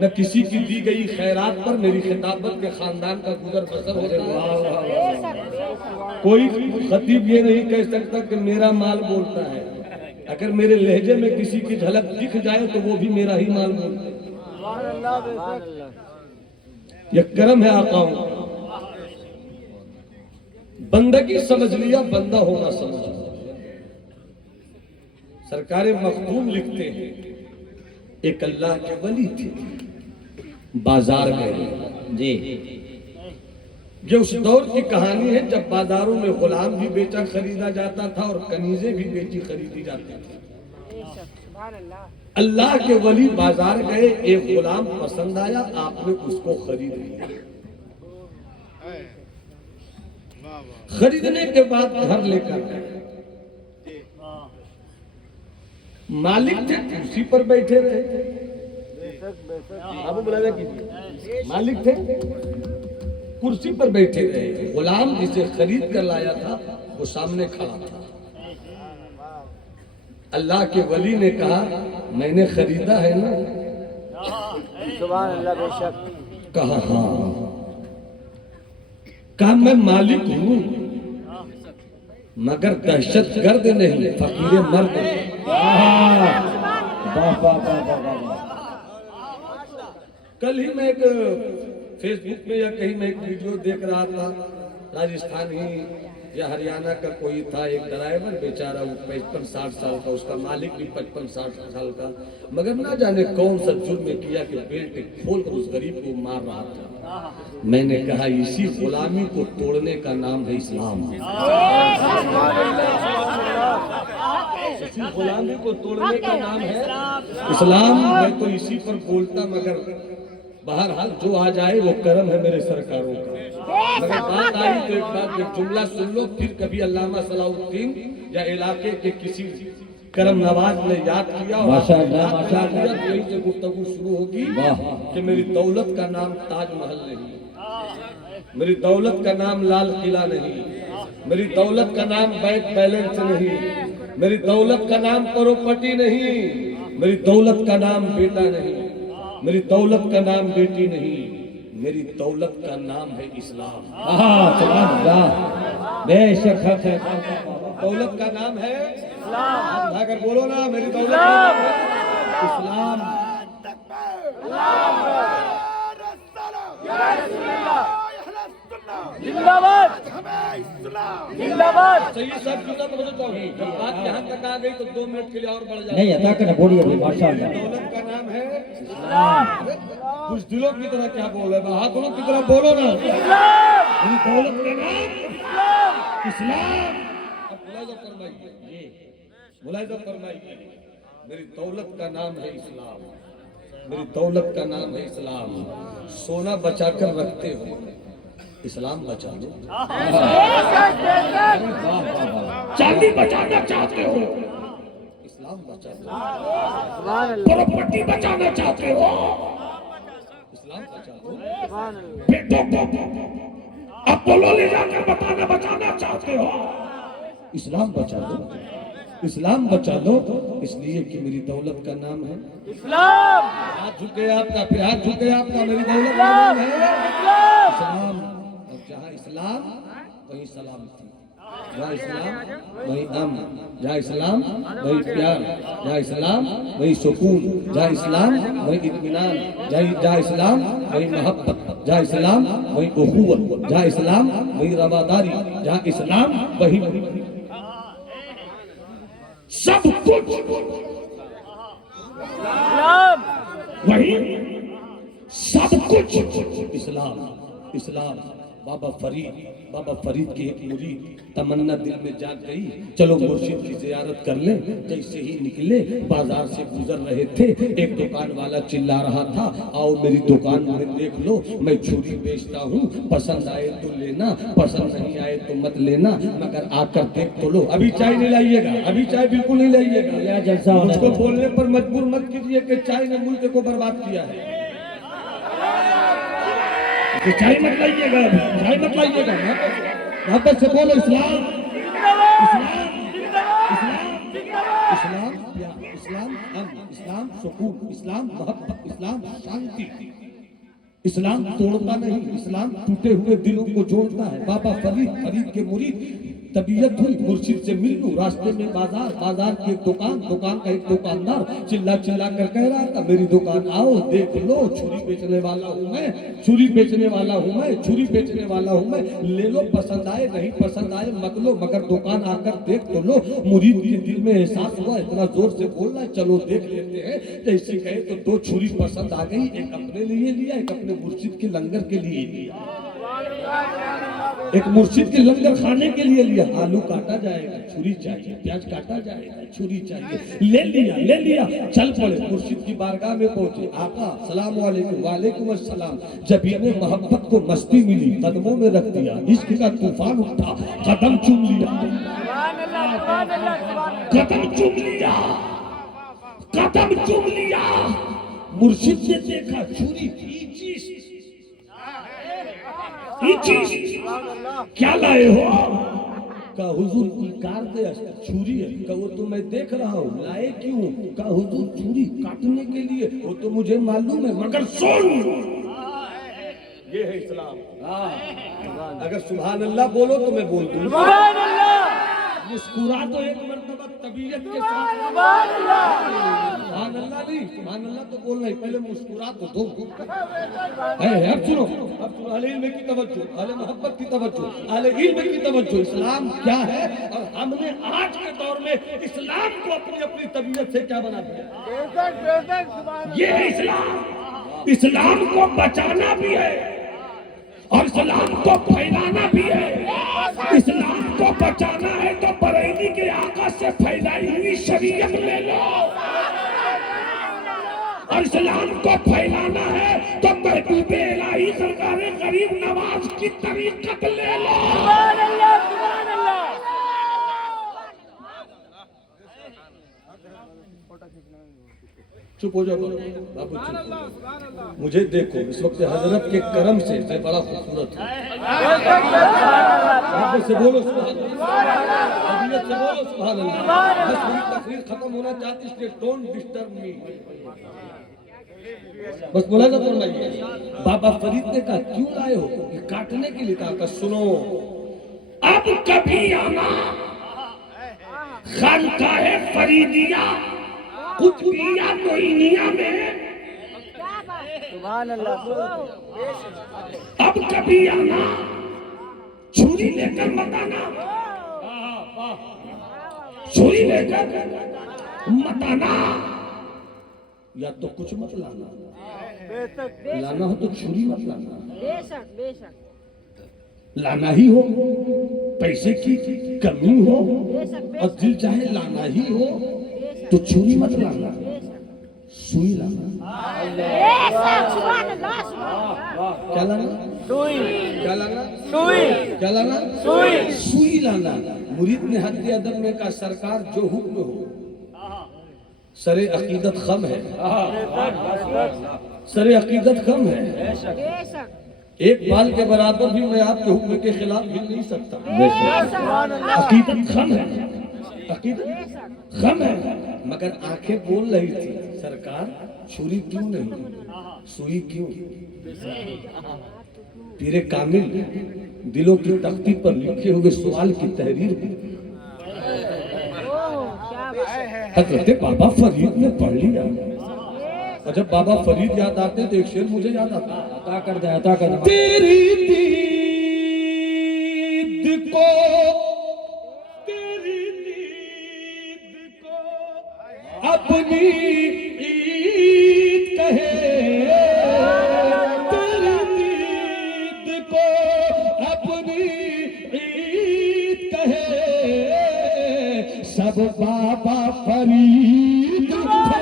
न किसी की दी गई खैरात पर मेरी खिताबत के खानदान का गुजर बसर हो रहा। कोई खतीब ये नहीं कह सकता कि मेरा माल बोलता है। अगर मेरे लहजे में किसी की झलक दिख जाए तो वो भी मेरा ही माल बोलता है। यह करम है आकाओं, बंदगी समझ लिया, बंदा होना समझ लिया। सरकारे मखदूम लिखते हैं, एक अल्लाह के वली थे, बाजार में जी, ये उस दौर की कहानी है जब बाजारों में गुलाम भी बेचा खरीदा जाता था और कनीजें भी बेची खरीदी जाती थी। अल्लाह के वली बाजार गए, एक गुलाम पसंद आया, आपने उसको खरीद लिया। खरीदने के बाद घर लेकर गए, मालिक थे कुर्सी पर बैठे रहे। आप बुलाया कीजिए, मालिक थे कुर्सी पर बैठे रहे, गुलाम जिसे खरीद कर लाया था वो सामने खड़ा था। अल्लाह के वली ने कहा, मैंने खरीदा है ना? सुभान अल्लाह, बेशक। कहा हाँ। कहा मैं मालिक हूं मगर दहशतगर्द नहीं, फकीर मर्द। कल ही मैं एक फेसबुक में या कहीं मैं एक वीडियो देख रहा था, राजस्थान ही या हरियाणा का कोई था, एक ड्राइवर बेचारा, वो 55-60 साल का, उसका मालिक भी 55-60 साल का, मगर ना जाने कौन सा जुर्म किया कि बेल्ट खोल कर उस गरीब को मार रहा था। मैंने कहा इसी गुलामी को तोड़ने का नाम है इस्लाम। इसी गुलामी को तोड़ने का नाम है इस्लाम। मैं तो इसी पर बोलता, मगर बहरहाल जो आ जाए वो करम है मेरे सरकारों का। मगर बात आई तो एक बात, एक जुमला सुन लो, फिर कभी अल्लामा सलाहुद्दीन या इलाके के किसी करम नवाज ने याद किया और यही से गुफ्तगू शुरू होगी कि मेरी दौलत का नाम ताजमहल नहीं, मेरी दौलत का नाम लाल किला नहीं, मेरी दौलत का नाम बैंक बैलेंस नहीं, मेरी दौलत का नाम प्रॉपर्टी नहीं, मेरी दौलत का नाम बेटा नहीं, मेरी दौलत का नाम बेटी नहीं, मेरी दौलत का नाम है इस्लाम। बेशक है। दौलत का नाम है इस्लाम। अगर बोलो ना मेरी दौलत का नाम है इस्लाम। जिंदाबाद जिंदाबाद। सही सब जुदा तो बता हूँ। जब बात यहाँ तक आ गई तो 2 मिनट के लिए और बढ़ जाए। नहीं अदा करना बोलिए भाई माशाअल्लाह। दौलत का नाम है इस्लाम। कुछ दिलों की तरह क्या बोल रहे हैं, हाथों की तरह बोलो ना। मेरी दौलत का नाम इस्लाम। अब मुलाहिजा फरमाइए, मुलाहिजा फरमाइए। मेरी दौलत का नाम है इस्लाम। मेरी दौलत का नाम है इस्लाम। सोना बचाकर रखते हो, इस्लाम बचा लो। चांदी बचाना चाहते हो, इस्लाम बचा लो। प्रॉपर्टी बचाना चाहते हो, इस्लाम बचा लो। बेटों को अपोलो ले जाकर बचाना चाहते हो, इस्लाम बचा लो। इस्लाम बचा लो, इसलिए कि मेरी दौलत का नाम है इस्लाम। हाथ झुके आपका, फिर हाथ झुके आपका। मेरी दौलत का नाम है इस्लाम। और जहाँ इस्लाम वहीं सलामती, जहाँ इस्लाम वहीं अमन, जहाँ इस्लाम वहीं प्यार, जहाँ इस्लाम वहीं सुकून, जहाँ इस्लाम वहीं इत्मीनान, जहाँ इस्लाम वहीं मोहब्बत, जहाँ इस्लाम वहीं उखुवत, जहाँ इस्लाम वहीं रवादारी, जहाँ इस्लाम वहीं सब कुछ इस्लाम। वही सब कुछ इस्लाम। इस्लाम। बाबा फरीद की एक मुरीद तमन्ना दिल में जाग गई, चलो मुर्शिद की जियारत कर ले। जैसे ही निकले बाजार से गुजर रहे थे, एक दुकान वाला चिल्ला रहा था, आओ मेरी दुकान में देख लो, मैं छुरी बेचता हूँ, पसंद आए तो लेना, पसंद नहीं आए तो मत लेना, मगर आकर देख तो लो। अभी चाय नहीं लाइएगा, अभी चाय बिल्कुल नहीं लाइएगा। जलसा हो मुझको बोलने पर मजबूर मत कीजिए कि चाय ने मुल्क को बर्बाद किया है। तो चाय मत लाइएगा, चाय मत लाइएगा। मोहब्बत से बोलो इस्लाम, इस्लाम, इस्लाम, इस्लाम, अमन, इस्लाम सुकून, इस्लाम मोहब्बत, इस्लाम शांति। इस्लाम तोड़ता नहीं, इस्लाम टूटे हुए दिलों को जोड़ता है। बाबा फरीद के मुरीद तबीयत हुई, मुर्शिद से मिल लूं। रास्ते में बाजार की एक दुकान का एक दुकानदार चिल्ला कर कह रहा था, मेरी दुकान आओ देख लो, छुरी बेचने वाला हूँ मैं, छुरी बेचने वाला हूँ मैं, छुरी बेचने वाला हूँ मैं, ले लो, पसंद आए नहीं पसंद आए मत लो, मगर दुकान आकर देख तो लो। मुरीद के दिल में एहसास हुआ, इतना जोर से बोल रहा है, चलो देख लेते हैं। जैसे कहे तो 2 छुरी पसंद आ गई, एक अपने लिए लिया, एक अपने मुर्शिद के लंगर के लिए लिया, एक मुर्शिद के लंगर खाने के लिए लिया। आलू काटा जाएगा, छुरी चाहिए, प्याज काटा जाएगा, छुरी चाहिए, ले लिया, चल पड़े। मुर्शिद की बारगाह में पहुंचे, आका सलाम वालेकुम। वालेकुम अस्सलाम। जब इन्हें मोहब्बत को मस्ती मिली, कदमों में रख दिया, इश्क का तूफान उठा, कदम चूम लिया, कदम चूम लिया, कदम चूम लिया। मुर्शिद ने देखा छुरी क्या लाए हो? का हुजूर इनकार दे, छुरी है। का वो तो मैं देख रहा हूँ, लाए क्यों? का हुजूर छुरी काटने के लिए, वो तो मुझे मालूम है, मगर सुन, ये है इस्लाम। अगर सुभान अल्लाह बोलो तो मैं बोल दूँ। मुस्कुरा तो एक मर्तबा तबीयत के साथ, सुभान अल्लाह नहीं, सुभान अल्लाह तो बोलना ही, पहले मुस्कुरा तो दो। अब सुनो, अहले इल्म की तवज्जो, अहले मोहब्बत की तवज्जो, अहले इल्म की तवज्जो। इस्लाम क्या है और हमने आज के दौर में इस्लाम को अपनी तबीयत से क्या बना दिया? ये है इस्लाम। इस्लाम को बचाना भी है और इस्लाम को फैलाना भी है। इस्लाम को बचाना है तो बरेली के आका से फैलाई हुई शरीयत ले लो, और इस्लाम को फैलाना है तो महबूब इलाही सरकार गरीब नवाज की तरीकत ले लो। सुभान अल्लाह, सुभान अल्लाह। चुप हो जाओ बाबू, मुझे देखो, इस वक्त हजरत के करम से मैं बड़ा खूबसूरत हूँ। से बोलो सुभान अल्लाह, तबीयत से बोलो सुभान अल्लाह। बस मेरी तकरीर खत्म होना चाहती, इसलिए डोंट डिस्टर्ब मी। बस बोला ना फरमाइए। बाबा फरीद ने कहा क्यों लाए हो? ये काटने के लिए कहा। सुनो, अब कभी आना खानकाहे फरीदिया कुतुबिया मोइनिया में सुभान अल्लाह। अब कभी आना, छुरी लेकर मत आना, छुरी लेकर मत आना, या तो कुछ मत लाना, लाना हो तो छुरी मत लाना, बेशक बेशक लाना ही हो, पैसे की कमी हो बेशक और दिल चाहे लाना ही हो तो छुरी मत लाना, सुई लाना। बेशक सुभान अल्लाह सुभान अल्लाह। क्या लाना? सुई, क्या लाना? सुई, क्या लाना? सुई। सुई लाना। मुरीद ने हद अदब में कहा सरकार जो हुक्म हो, सरे अकीदत खम है, सरे अकीदत खम है, बेशक एक बाल के बराबर भी मैं आपके हुक्म के खिलाफ हिल नहीं सकता। सुभान अल्लाह। अकीदत खम है, अकीदत खम है, मगर आंखें बोल रही थी सरकार छुरी क्यों नहीं, सुई क्यों? पीरे कामिल दिलों की तख्ती पर लिखे हुए सवाल की तहरीर की क्या बात है। हजरत बाबा फरीद ने पढ़ लिया, और जब बाबा फरीद याद आते तो एक शेर मुझे याद आता, अता कर दे, अता कर दे। तेरी दीद को, तेरी दीद को अपनी ईद कहे, तेरी दीद को अपनी ईद कहे, सब बाबा फरीद कहे,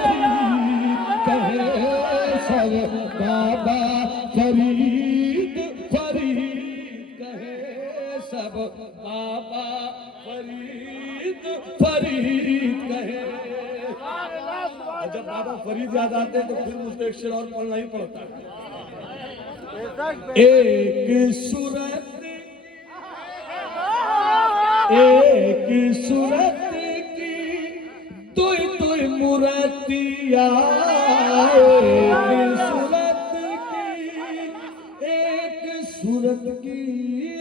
सब बाबा फरीद फरीद कहे, सब बाबा फरीद फरीद कहे। और जब बाबा फरीद याद आते तो फिर मुझे एक शेर और पढ़ना ही पड़ता है। एक सूरत, एक सूरत तुई मूर्तिया, एक सूरत की, एक सूरत की,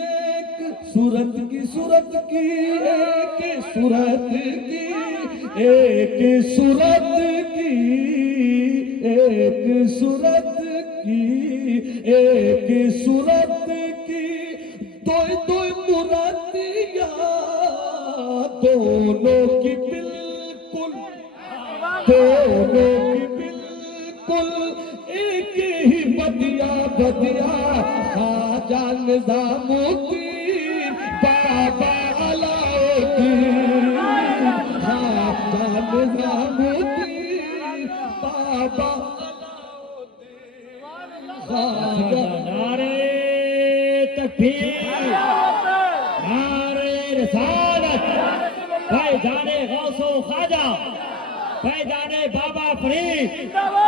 एक सूरत की, सूरत की, एक सूरत की, एक सूरत की, एक सूरत की, एक सूरत की, दो मूर्तिया, दोनों की बिल्कुल, दोनों की बिल्कुल एक ही बदिया, बदिया खाजा निजामुद्दीन बाबा अलाउद्दीन, खाजा निजामुद्दीन बाबा खाजा। नारे तकबीर, नारे रिसालत, फैजाने गौसो ख्वाजा, फैजाने बाबा फरीद,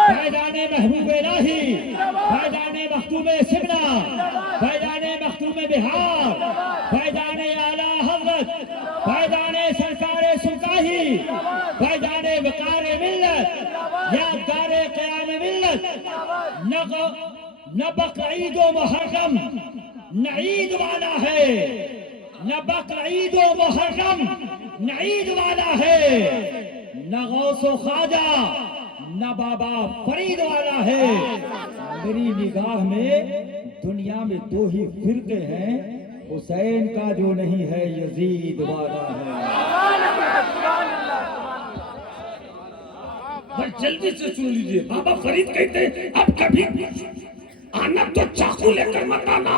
फैजाने महबूब इलाही, फैजाने मखदूम सिमना, फैजाने मखदूम बिहार, फैजाने आला हजरत, फैजाने सरकार सुल्ताही, फैजाने वकार मिल्लत, यादगार क़याम मिल्लत। न बकर ईद व मुहर्रम न ईद वाला है, न बकर ईद व मुहर्रम न ईद वाला है, न गौसो ख्वाजा न बाबा फरीद वाला है। मेरी निगाह में दुनिया में दो ही फिरके हैं, हुसैन का जो नहीं है यजीद वाला है। बस जल्दी से सुन लीजिए, बाबा फरीद कहते हैं अब कभी आना तो चाकू लेकर मत आना,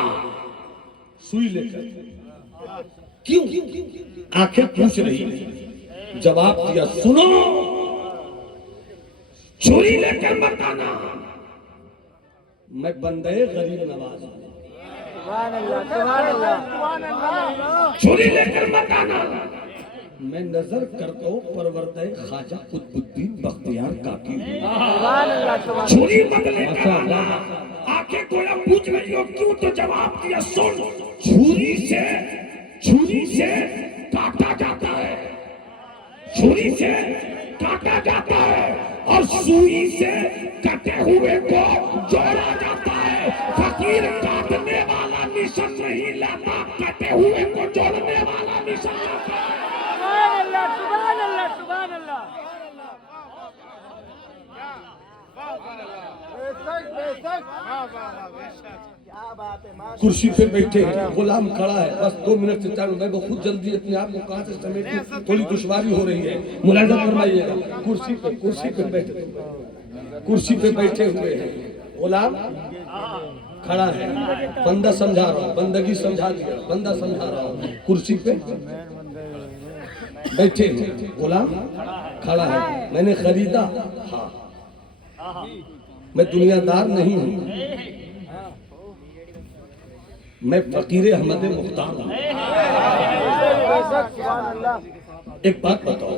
सुई लेकर। क्यों? आंखें पूछ रही, जवाब दिया सुनो, छुरी लेकर मत आना, मैं बंदे गरीब नवाज हूं, सुभान अल्लाह, सुभान अल्लाह, सुभान अल्लाह। छुरी लेकर मत आना, मैं नजर करता हूं परवरदे ख्वाजा कुतुबुद्दीन बख्तियार काकी हूं। सुभान अल्लाह, सुभान छुरी मत लेकर आना। आंखें कोया पूछ रही हो क्यों, तो जवाब दिया सुन, छुरी से काटा जाता है, छुरी से काटा जाता है, और सुई से कटे हुए को जोड़ा जाता है। फकीर काटने वाला निशान नहीं लाता, कटे हुए को जोड़ने वाला निशान लाता है। अल्लाह, सुभान कुर्सी पे बैठे हैं, गुलाम खड़ा है, बस 2 मिनट से चालू। मैं बहुत जल्दी अपने आप को कहाँ से समेटूं, थोड़ी दुश्वारी हो रही है, मुलाजा फरमाइएगा। कुर्सी पे बैठे हुए हैं, गुलाम खड़ा है, बंदा समझा रहा हूँ, बंदगी समझा दिया, बंदा समझा रहा हूँ। कुर्सी पे बैठे हैं, गुलाम खड़ा है। मैंने खरीदा, हाँ, मैं दुनियादार नहीं हूँ, मैं फकीर अहमद मुख्तार हूँ। एक बात बताओ,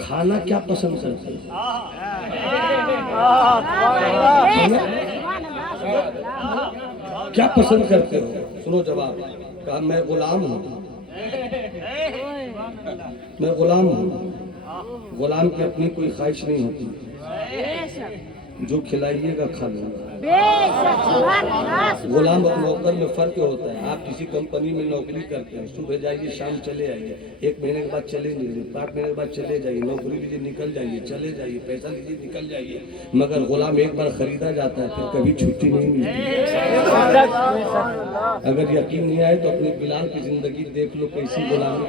खाना क्या पसंद करते हो? क्या पसंद करते हो? सुनो जवाब। कहा मैं गुलाम हूँ, मैं गुलाम हूँ। गुलाम की अपनी कोई ख्वाहिश नहीं होती, जो खिलाइएगा खा लूंगा। गुलाम और नौकर में फर्क होता है। आप किसी कंपनी में नौकरी करते हैं, सुबह जाइए शाम चले आइए, 1 महीने के बाद चले लीजिए, 5 महीने के बाद चले जाइए, नौकरी लीजिए निकल जाइए, चले जाइए, पैसा लीजिए निकल जाइए। मगर गुलाम एक बार खरीदा जाता है, फिर कभी छुट्टी नहीं मिलती। अगर यकीन नहीं आए तो अपने बिलाल की जिंदगी देख लो कैसी गुलाम।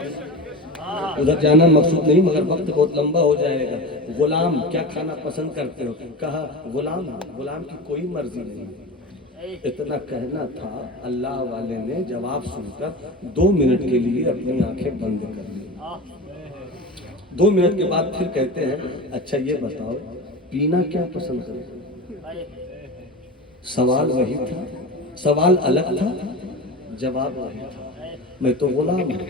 उधर जाना मकसूद नहीं, मगर वक्त बहुत लंबा हो जाएगा। गुलाम क्या खाना पसंद करते हो? कहा गुलाम, गुलाम की कोई मर्जी नहीं। इतना कहना था, अल्लाह वाले ने जवाब सुनकर 2 मिनट के लिए अपनी आंखें बंद कर ली। 2 मिनट के बाद फिर कहते हैं, अच्छा ये बताओ पीना क्या पसंद करते हो? सवाल वही था, सवाल अलग था, जवाब वही था। मैं तो गुलाम हूँ,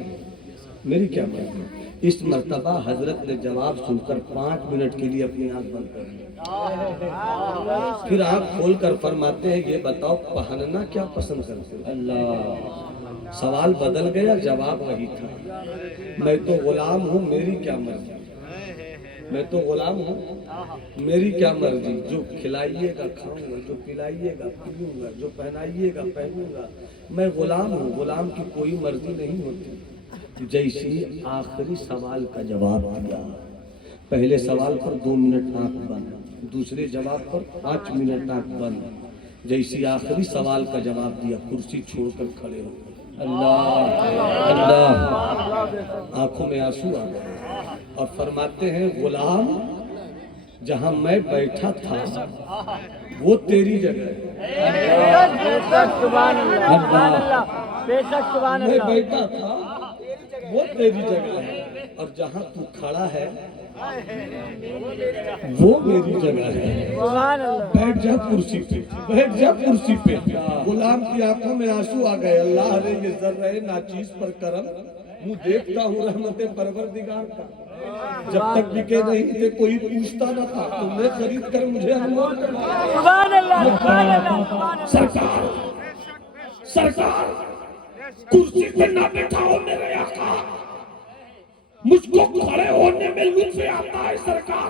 मेरी क्या मर्जी। इस मर्तबा हजरत ने जवाब सुनकर 5 मिनट के लिए अपनी आंख बंद कर दी। फिर आंख खोलकर फरमाते हैं, ये बताओ पहनना क्या पसंद करते हो? अल्लाह, सवाल बदल गया, जवाब वही था। मैं तो गुलाम हूँ, मेरी क्या मर्जी। मैं तो गुलाम हूँ, मेरी क्या मर्जी। जो खिलाइएगा खाऊंगा, जो पिलाइएगा पीऊंगा, जो पहनाइएगा पहनूंगा। मैं गुलाम हूँ, गुलाम की कोई मर्जी नहीं होती। जैसे आखिरी सवाल का जवाब दिया, पहले सवाल पर 2 मिनट आंख बंद, दूसरे जवाब पर 5 मिनट आंख बंद। जैसे आखिरी सवाल का जवाब दिया, कुर्सी छोड़कर खड़े हो गए। अल्लाह अल्लाह, आंखों में आंसू आ गए और फरमाते हैं, गुलाम जहां मैं बैठा था वो तेरी जगह है। मैं बैठा था वो तेरी जगह है, और जहां तू खड़ा है वो मेरी जगह है। बैठ जा कुर्सी पे, बैठ जा कुर्सी पे। गुलाम की आंखों में आंसू आ गए। अल्लाह रे ये जर्रे नाचीज पर करम, मुँह देखता हूँ रहमते परवरदिगार का। जब तक बिके नहीं थे कोई पूछता न था, तुमने खरीद कर मुझे अनमोल कर दिया। सरकार, सरकार कुर्सी पे ना बैठाओ मेरे आका, मुझको खड़े होने में लुत्फ आता है सरकार।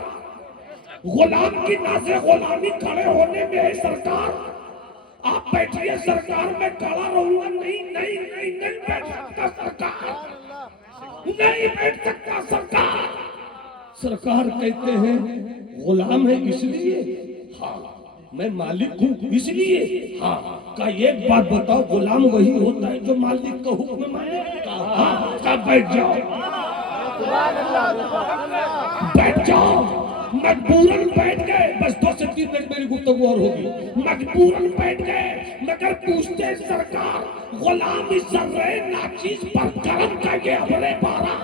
गुलाम की नाज़े गुलामी खड़े होने में है सरकार। आप बैठिए सरकार, मैं खड़ा रहूंगा। नहीं नहीं नहीं नहीं बैठ सकता सरकार, नहीं बैठ सकता सरकार। सरकार कहते हैं, गुलाम है इसलिए, हाँ मैं मालिक हूँ इसलिए, हाँ। का एक बात बताओ, गुलाम वही होता है जो मालिक का हुक्म माने? हाँ, का बैठ जाओ, बैठ जाओ। मजबूरन बैठ गए, बस 2 से 3 मिनट मेरी गुफ्तगू और होगी। मजबूरन बैठ गए, मगर पूछते सरकार, गुलाम इस जर्रे नाचीज पर करम का ये अमरे बारा,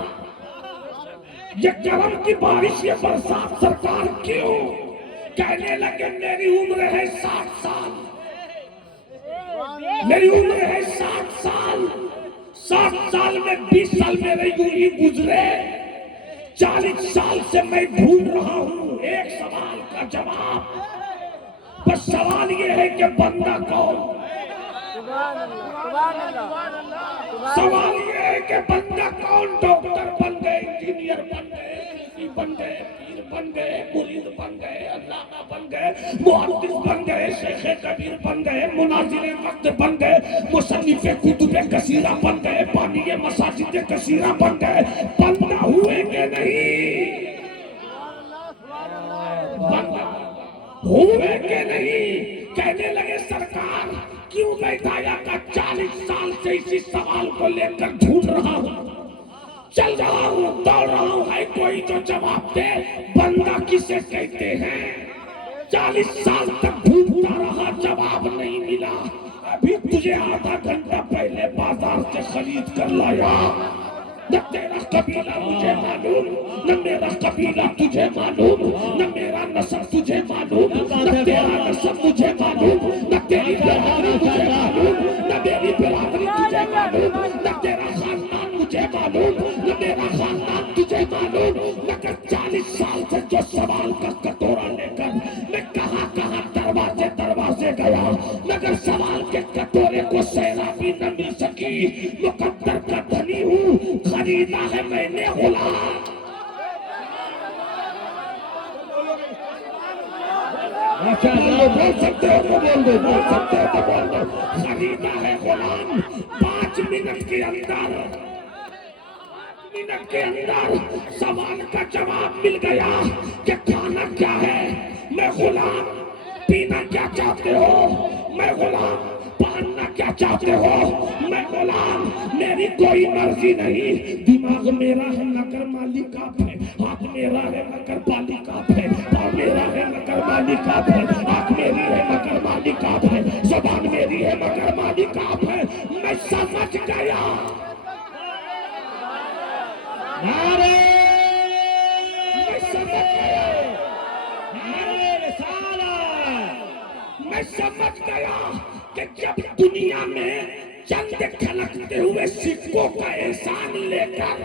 ये करम की बारिश, ये बरसात सरकार क्यों? कहने लगे, मेरी उम्र है 60 साल, मेरी उम्र है 60 साल। 60 साल में 20 साल मेरे यूं ही गुजरे, 40 साल से मैं ढूंढ रहा हूँ एक सवाल का जवाब। बस सवाल ये है कि बंदा कौन? सवाल ये है कि बंदा कौन? डॉक्टर बन गए, इंजीनियर बन गए, बन गए, पीर बन गए, मुरीद बन गए, अल्लामा बन गए, मुहद्दिस बन गए, शेख कबीर बन गए, मुनाजिर वक्त बन गए, मुसन्निफ कुतुब कसीरा बन गए, बानिए मसाजिद कसीरा बन गए। बंदा हुए कि नहीं? बंदा से इसी सवाल को लेकर ढूंढ रहा हूँ, चल रहा हूँ, दौड़ रहा हूँ, है कोई जो जवाब दे बंदा किसे कहते हैं। 40 साल तक ढूंढता रहा, जवाब नहीं मिला। अभी तुझे आधा घंटा पहले बाजार से खरीद कर लाया। न तेरा कबीला मुझे मालूम, न मेरा कबीला तुझे मालूम, न मेरा नस्ल तुझे मालूम, न तेरा नस्ल मुझे मालूम, न तेरी बिरादरी तुझे मालूम, न मेरी बिरादरी तुझे मालूम, न तेरा खानदान मुझे मालूम, न मेरा खानदान तुझे मालूम। मगर 40 साल से जो सवाल का कटोरा लेकर मैं कहाँ कहाँ दरवाजे दरवाजे गया, मगर सवाल के कटोरे को सैलाबी न मिल सकी। मुकद्दर का धनी हूँ, खरीदा है मैंने गुलाम। बोल सकते हो तो बोल दो, बोल सकते हो तो बोल दो। खरीदा है गुलाम। 5 मिनट के अंदर सवाल का जवाब मिल गया कि खाना क्या है, मैं गुलाम। पीना क्या चाहते हो, मैं गुलाम। पहनना क्या चाहते हो, मैं गुलाम। मेरी कोई मर्जी नहीं। दिमाग मेरा है मगर मालिक आप है, हाथ मेरा है मगर मालिक आप है, पाँव मेरा है मगर मालिक आप है, आँख मेरी है मगर मालिक आप है, जुबान मेरी है मगर मालिक आप है। मैं समझ गया। नारे मैं समझ गया। नारे रिसालत। मैं समझ गया कि जब दुनिया में चंद खलकते हुए सिक्कों का एहसान लेकर,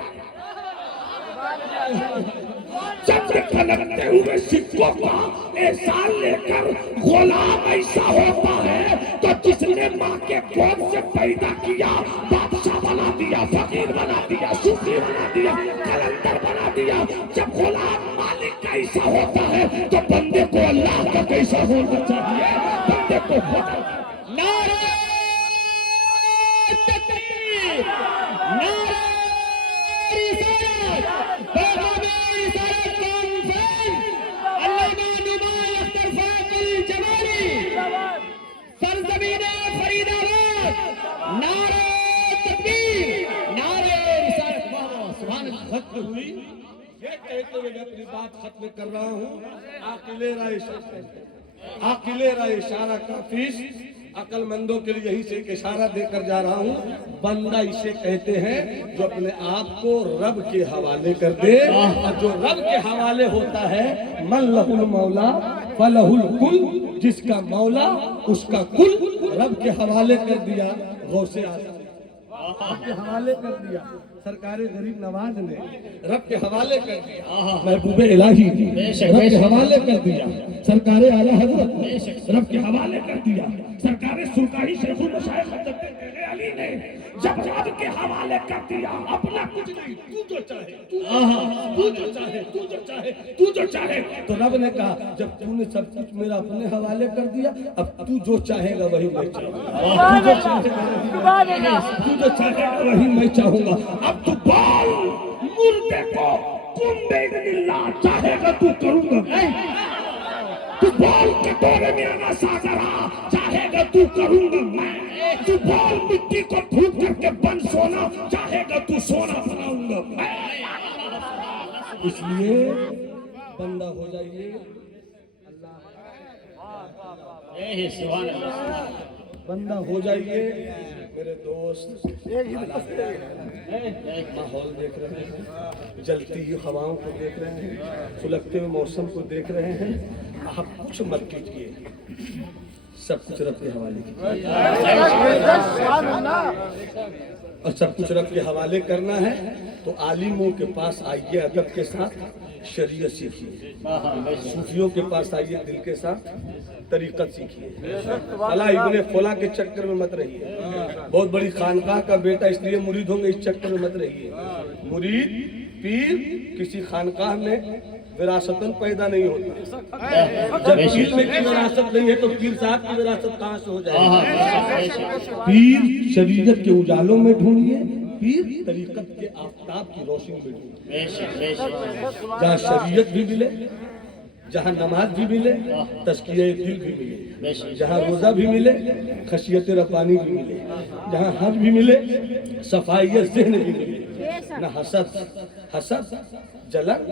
चंद खलकते हुए सिक्कों का एहसान लेकर गुलाम ऐसा होता है तो जिसने माँ के गोद से पैदा किया बादशाह बना दिया, फकीर बना दिया, सूफी बना दिया, कलंदर बना दिया। जब गुलाम मालिक का ऐसा होता है तो बंदे को अल्लाह का कैसा होना चाहिए। बंदे को नारे तकबीर, नारे रिसालत, पैगामे रिसालत कॉन्फ्रेंस, अल्लामा नुमान अख्तर फाकिल जमाली, सरजमीन फरीदाबाद। नारे तकबीर, नारे रिसालत। वाह वाह, सुभान अल्लाह। खत्म हुई। ये कहते हुए मैं अपनी बात खत्म कर रहा हूँ। आकिलेरा इशारा काफिश, अकलमंदों के लिए यही से एक इशारा देकर जा रहा हूँ। बंदा इसे कहते हैं जो अपने आप को रब के हवाले कर दे, और जो रब के हवाले होता है मन लहुल मौला फलहुल कुल, जिसका मौला उसका कुल रब के हवाले कर दिया। गौसे आज़म के हवाले कर दिया, सरकारे गरीब नवाज ने रब के हवाले कर दिया, महबूबे इलाही रब के हवाले कर दिया, सरकारे आला हजरत रब के हवाले कर दिया, सरकारे सुल्तानी शेखुल मशाइख हजरत तेरे अली ने जब रब के हवाले कर दिया। अपना कुछ नहीं, तू जो चाहे, तू जो चाहे, तू जो चाहे, तू जो चाहे। तो रब ने कहा जब तूने सब कुछ मेरा अपने हवाले कर दिया, अब तू जो चाहेगा वही मैं चाहूंगा, तू जो चाहेगा वही मैं चाहूंगा। अब तू बोल मुर्दे को कुंबेगनिल्ला चाहेगा तू करूंगा, तू बोल कटोरे में आना सागरा चाहेगा तू करूंगा मैं, तू बोल मिट्टी को फूक करके बन सोना चाहेगा तू सोना बनाऊंगा मैं। इसलिए बंदा हो जाइए, बंदा हो जाइए। मेरे दोस्त माहौल देख रहे हैं, जलती हुई हवाओं को देख रहे हैं, सुलगते हुए मौसम को देख रहे हैं। आप कुछ मत कीजिए, सब कुछ रब के हवाले कीजिए, और सब कुछ रब के हवाले करना है तो आलिमों के पास आइए, अदब के साथ शरीयत सीखिए, सूफियों के पास आइए, दिल के साथ तरीकत सीखिए। फला इब्ने फला के चक्कर में मत रहिए, बहुत बड़ी खानकाह का बेटा इसलिए मुरीद होंगे इस चक्कर में मत रहिए। मुरीद पीर किसी खानकाह में विरासतन पैदा नहीं होता। जब पीर में की विरासत नहीं है तो पीर साहब की विरासत कहाँ से हो जाएगी। पीर शरीयत के उजालों में ढूंढिए, पीर तरीकत के आफताब की रोशनी में ढूंढिए। जहाँ शरीयत भी मिले, जहाँ नमाज भी मिले, तस्किया दिल भी मिले, जहाँ रोजा भी मिले, खशियत रब्बानी भी मिले, जहाँ हज भी मिले, सफाई ज़हन भी मिले, न हसद, जलन,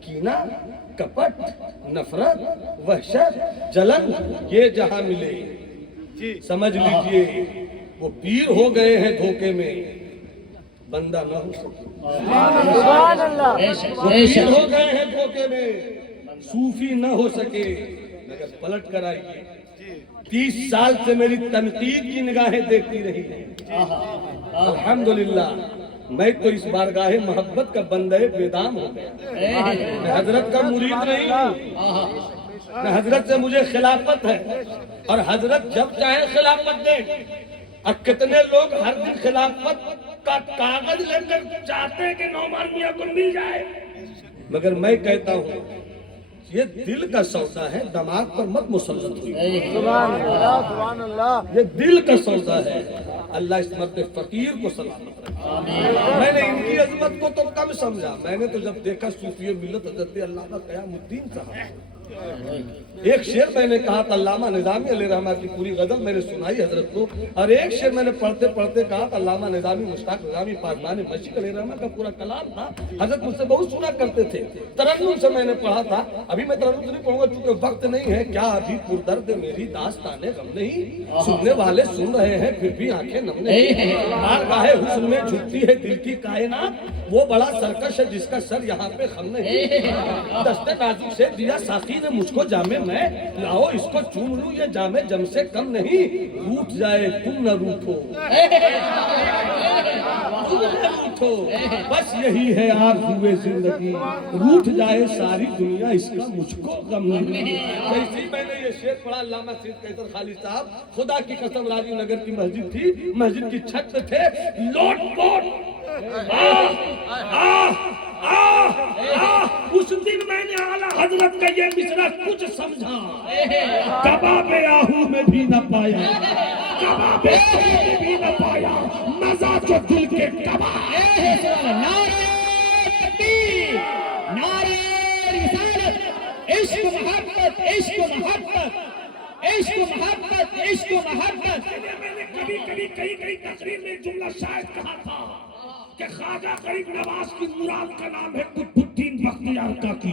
कीना, कपट, नफरत, वहशत, जलन, ये जहाँ मिले, समझ लीजिए वो पीर हो गए हैं धोखे में, बंदा न हो सके। सुभान अल्लाह। पीर हो गए हैं धोखे में, सूफी न हो सके। मगर पलट कर आइए, 30 साल से मेरी तनकीद की निगाहें देखती रही हैं। अल्हम्दुलिल्लाह मैं तो इस बारगाह मोहब्बत का बंदे बेदाम हो गया। मैं हजरत का मुरीद नहीं हूँ, न हजरत से मुझे खिलाफत है, और हजरत जब चाहे खिलाफत दे। और कितने लोग हर दिन खिलाफत का कागज लेकर चाहते हैं कि नौमान मियां को मिल जाए, मगर मैं कहता हूँ ये दिल का सौदा है, दिमाग पर मत मुसल्लत हुई। सुभान अल्लाह, सुभान अल्लाह। ये दिल का सौदा है। अल्लाह इस मर्द फकीर को सलामत रखे। मैंने इनकी अजमत को तो कम समझा, मैंने तो जब देखा सूफी मिलत हज़रत अल्लामा क़यामुद्दीन साहब, एक शेर मैंने कहा था, अल्लामा निज़ामी अलैहिर्रहमा की पूरी गजल मैंने सुनाई हजरत को, और एक शेर मैंने पढ़ते पढ़ते कहा था, अल्लामा निज़ामी मुश्ताक निज़ामी पासबान मशीद अलैहिर्रहमा का पूरा कलाम था। हजरत मुझसे बहुत सुना करते थे, तरन्नुम से मैंने पढ़ा था। अभी मैं तरन्नुम से नहीं पढ़ूंगा क्योंकि वक्त नहीं है। क्या अभी पुरदर्द मेरी दास्ताने गम नहीं, सुनने वाले सुन रहे हैं फिर भी आंखें नम नहीं। बारगाहे हुस्न में झुकती है दिल की कायनात, वो बड़ा सरकश है जिसका सर यहाँ पे खम नहीं। दस्ते नाजुक से दिया साथी ने मुझको जामे, मैं लाओ इसको चूम लूं, ये जामे जम से कम नहीं। रूठ जाए तुम न रूठो, तुम न रूठो, बस यही है आरज़ूए जिंदगी, रूठ जाए सारी दुनिया इसका मुझको गम नहीं। जैसे ही मैंने ये शेर पढ़ा, अल्लामा सैयद कैसर खालिद साहब, खुदा की कसम राजीव नगर की मस्जिद थी, मस्जिद की छत पे थे, लोट पोट उस दिन मैंने आला हजरत का ये मिसरा कुछ समझा, कबाबे आहू में भी न पाया, कबाबे आहू में भी न पाया, मजा जो दिल के कबाब। नारे तकबीर, नारे रिसालत, इश्क मोहब्बत, इश्क मोहब्बत, इश्क मोहब्बत, इश्क मोहब्बत। मैंने कभी कभी कई तकरीर में जुमला शायद कहा था कि ख्वाजा गरीब नवाज की मुराद का नाम है कुतुबुद्दीन बख्तियार काकी।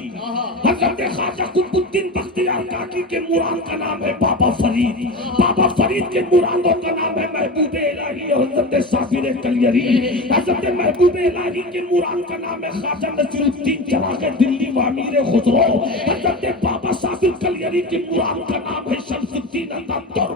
हजरत ख्वाजा कुतुबुद्दीन बख्तियार काकी के मुराद का नाम है बाबा फरीद, बाबा फरीद के मुरादों का नाम है महबूब इलाही और हजरत साबिर कलियरी। हजरत महबूब इलाही के मुराद का नाम है ख्वाजा नसीरुद्दीन चिराग दिल्ली व अमीर खुसरो। हजरत बाबा साबिर कलियरी के मुराद का नाम है शमसुद्दीन अत्तर।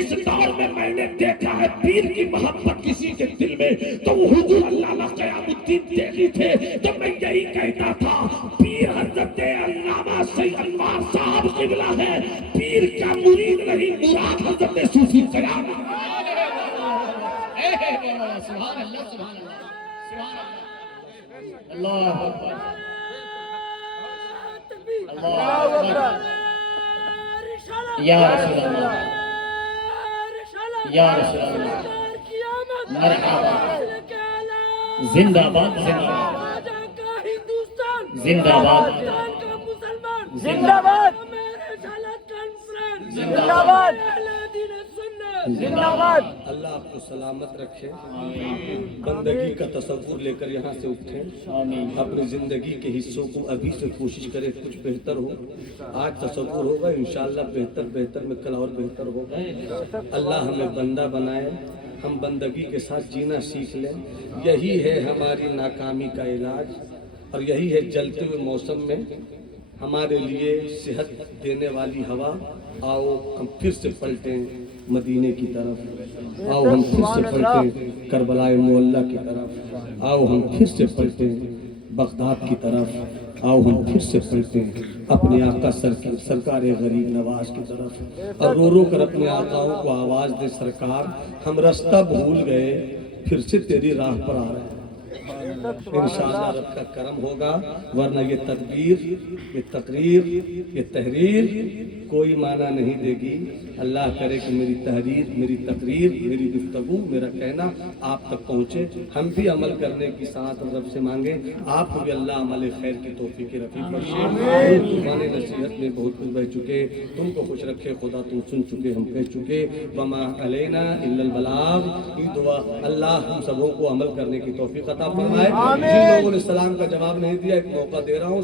इस दौर में मैंने देखा है पीर की मोहब्बत किसी के दिल में तो हुजूर अल्लामा क़यामुद्दीन देली थे। तो मैं यही कहता था, पीर हजरत अल्लामा सैयद अनवार साहब क़िबला है, पीर का मुरीद नहीं, मुराद हजरत सूफी क़याम। सुभान अल्लाह, सुभान अल्लाह, सुभान अल्लाह, अल्लाह अकबर, या रसूल अल्लाह, या रसूल अल्लाह, मरहबा, जिंदाबाद, जिंदाबाद, जिंदाबाद, जिंदाबाद, जिंदाबाद, जिंदाबाद। अल्लाह आपको सलामत रखे, बंदगी का तसव्वुर लेकर यहाँ से उठे, अपनी जिंदगी के हिस्सों को अभी से कोशिश करें कुछ बेहतर हो। आज तसव्वुर होगा, इंशाअल्लाह बेहतर में कल और बेहतर होगा। अल्लाह हमें बंदा बनाए, हम बंदगी के साथ जीना सीख लें। यही है हमारी नाकामी का इलाज, और यही है जलते हुए मौसम में हमारे लिए सेहत देने वाली हवा। आओ हम फिर से पलटें मदीने की तरफ, आओ हम फिर से पलटें करबलाए मुअल्ला की तरफ, आओ हम फिर से पलटें बगदाद की तरफ, आओ हम फिर से पलटें अपने आका सरकार गरीब नवाज की तरफ, और रो रो कर अपने आकाओं को आवाज़ दे, सरकार हम रास्ता भूल गए, फिर से तेरी राह पर आ रहे हैं। इंशाअल्लाह रब का करम होगा, वरना ये तदबीर, ये तकरीर, ये तहरीर कोई माना नहीं देगी। अल्लाह करे कि मेरी तहरीर, मेरी तकरीर, मेरी गुफ्तगू, मेरा कहना आप तक पहुँचे, हम भी अमल करने की साथ रब से मांगे, आपको भी अल्लाह अमल खैर की तौफीक रफीक बख्शे। तुम्हारे नसीहत में बहुत कुछ बह चुके, तुमको खुश रखे खुदा, तुम सुन चुके, हम कह चुके। वमा अलैना इल्लल बलाग। ये दुआ अल्लाह हम सबों को अमल करने की तौफीक अता फरमाए। जिन लोगों ने सलाम का जवाब नहीं दिया, एक मौका दे रहा हूँ।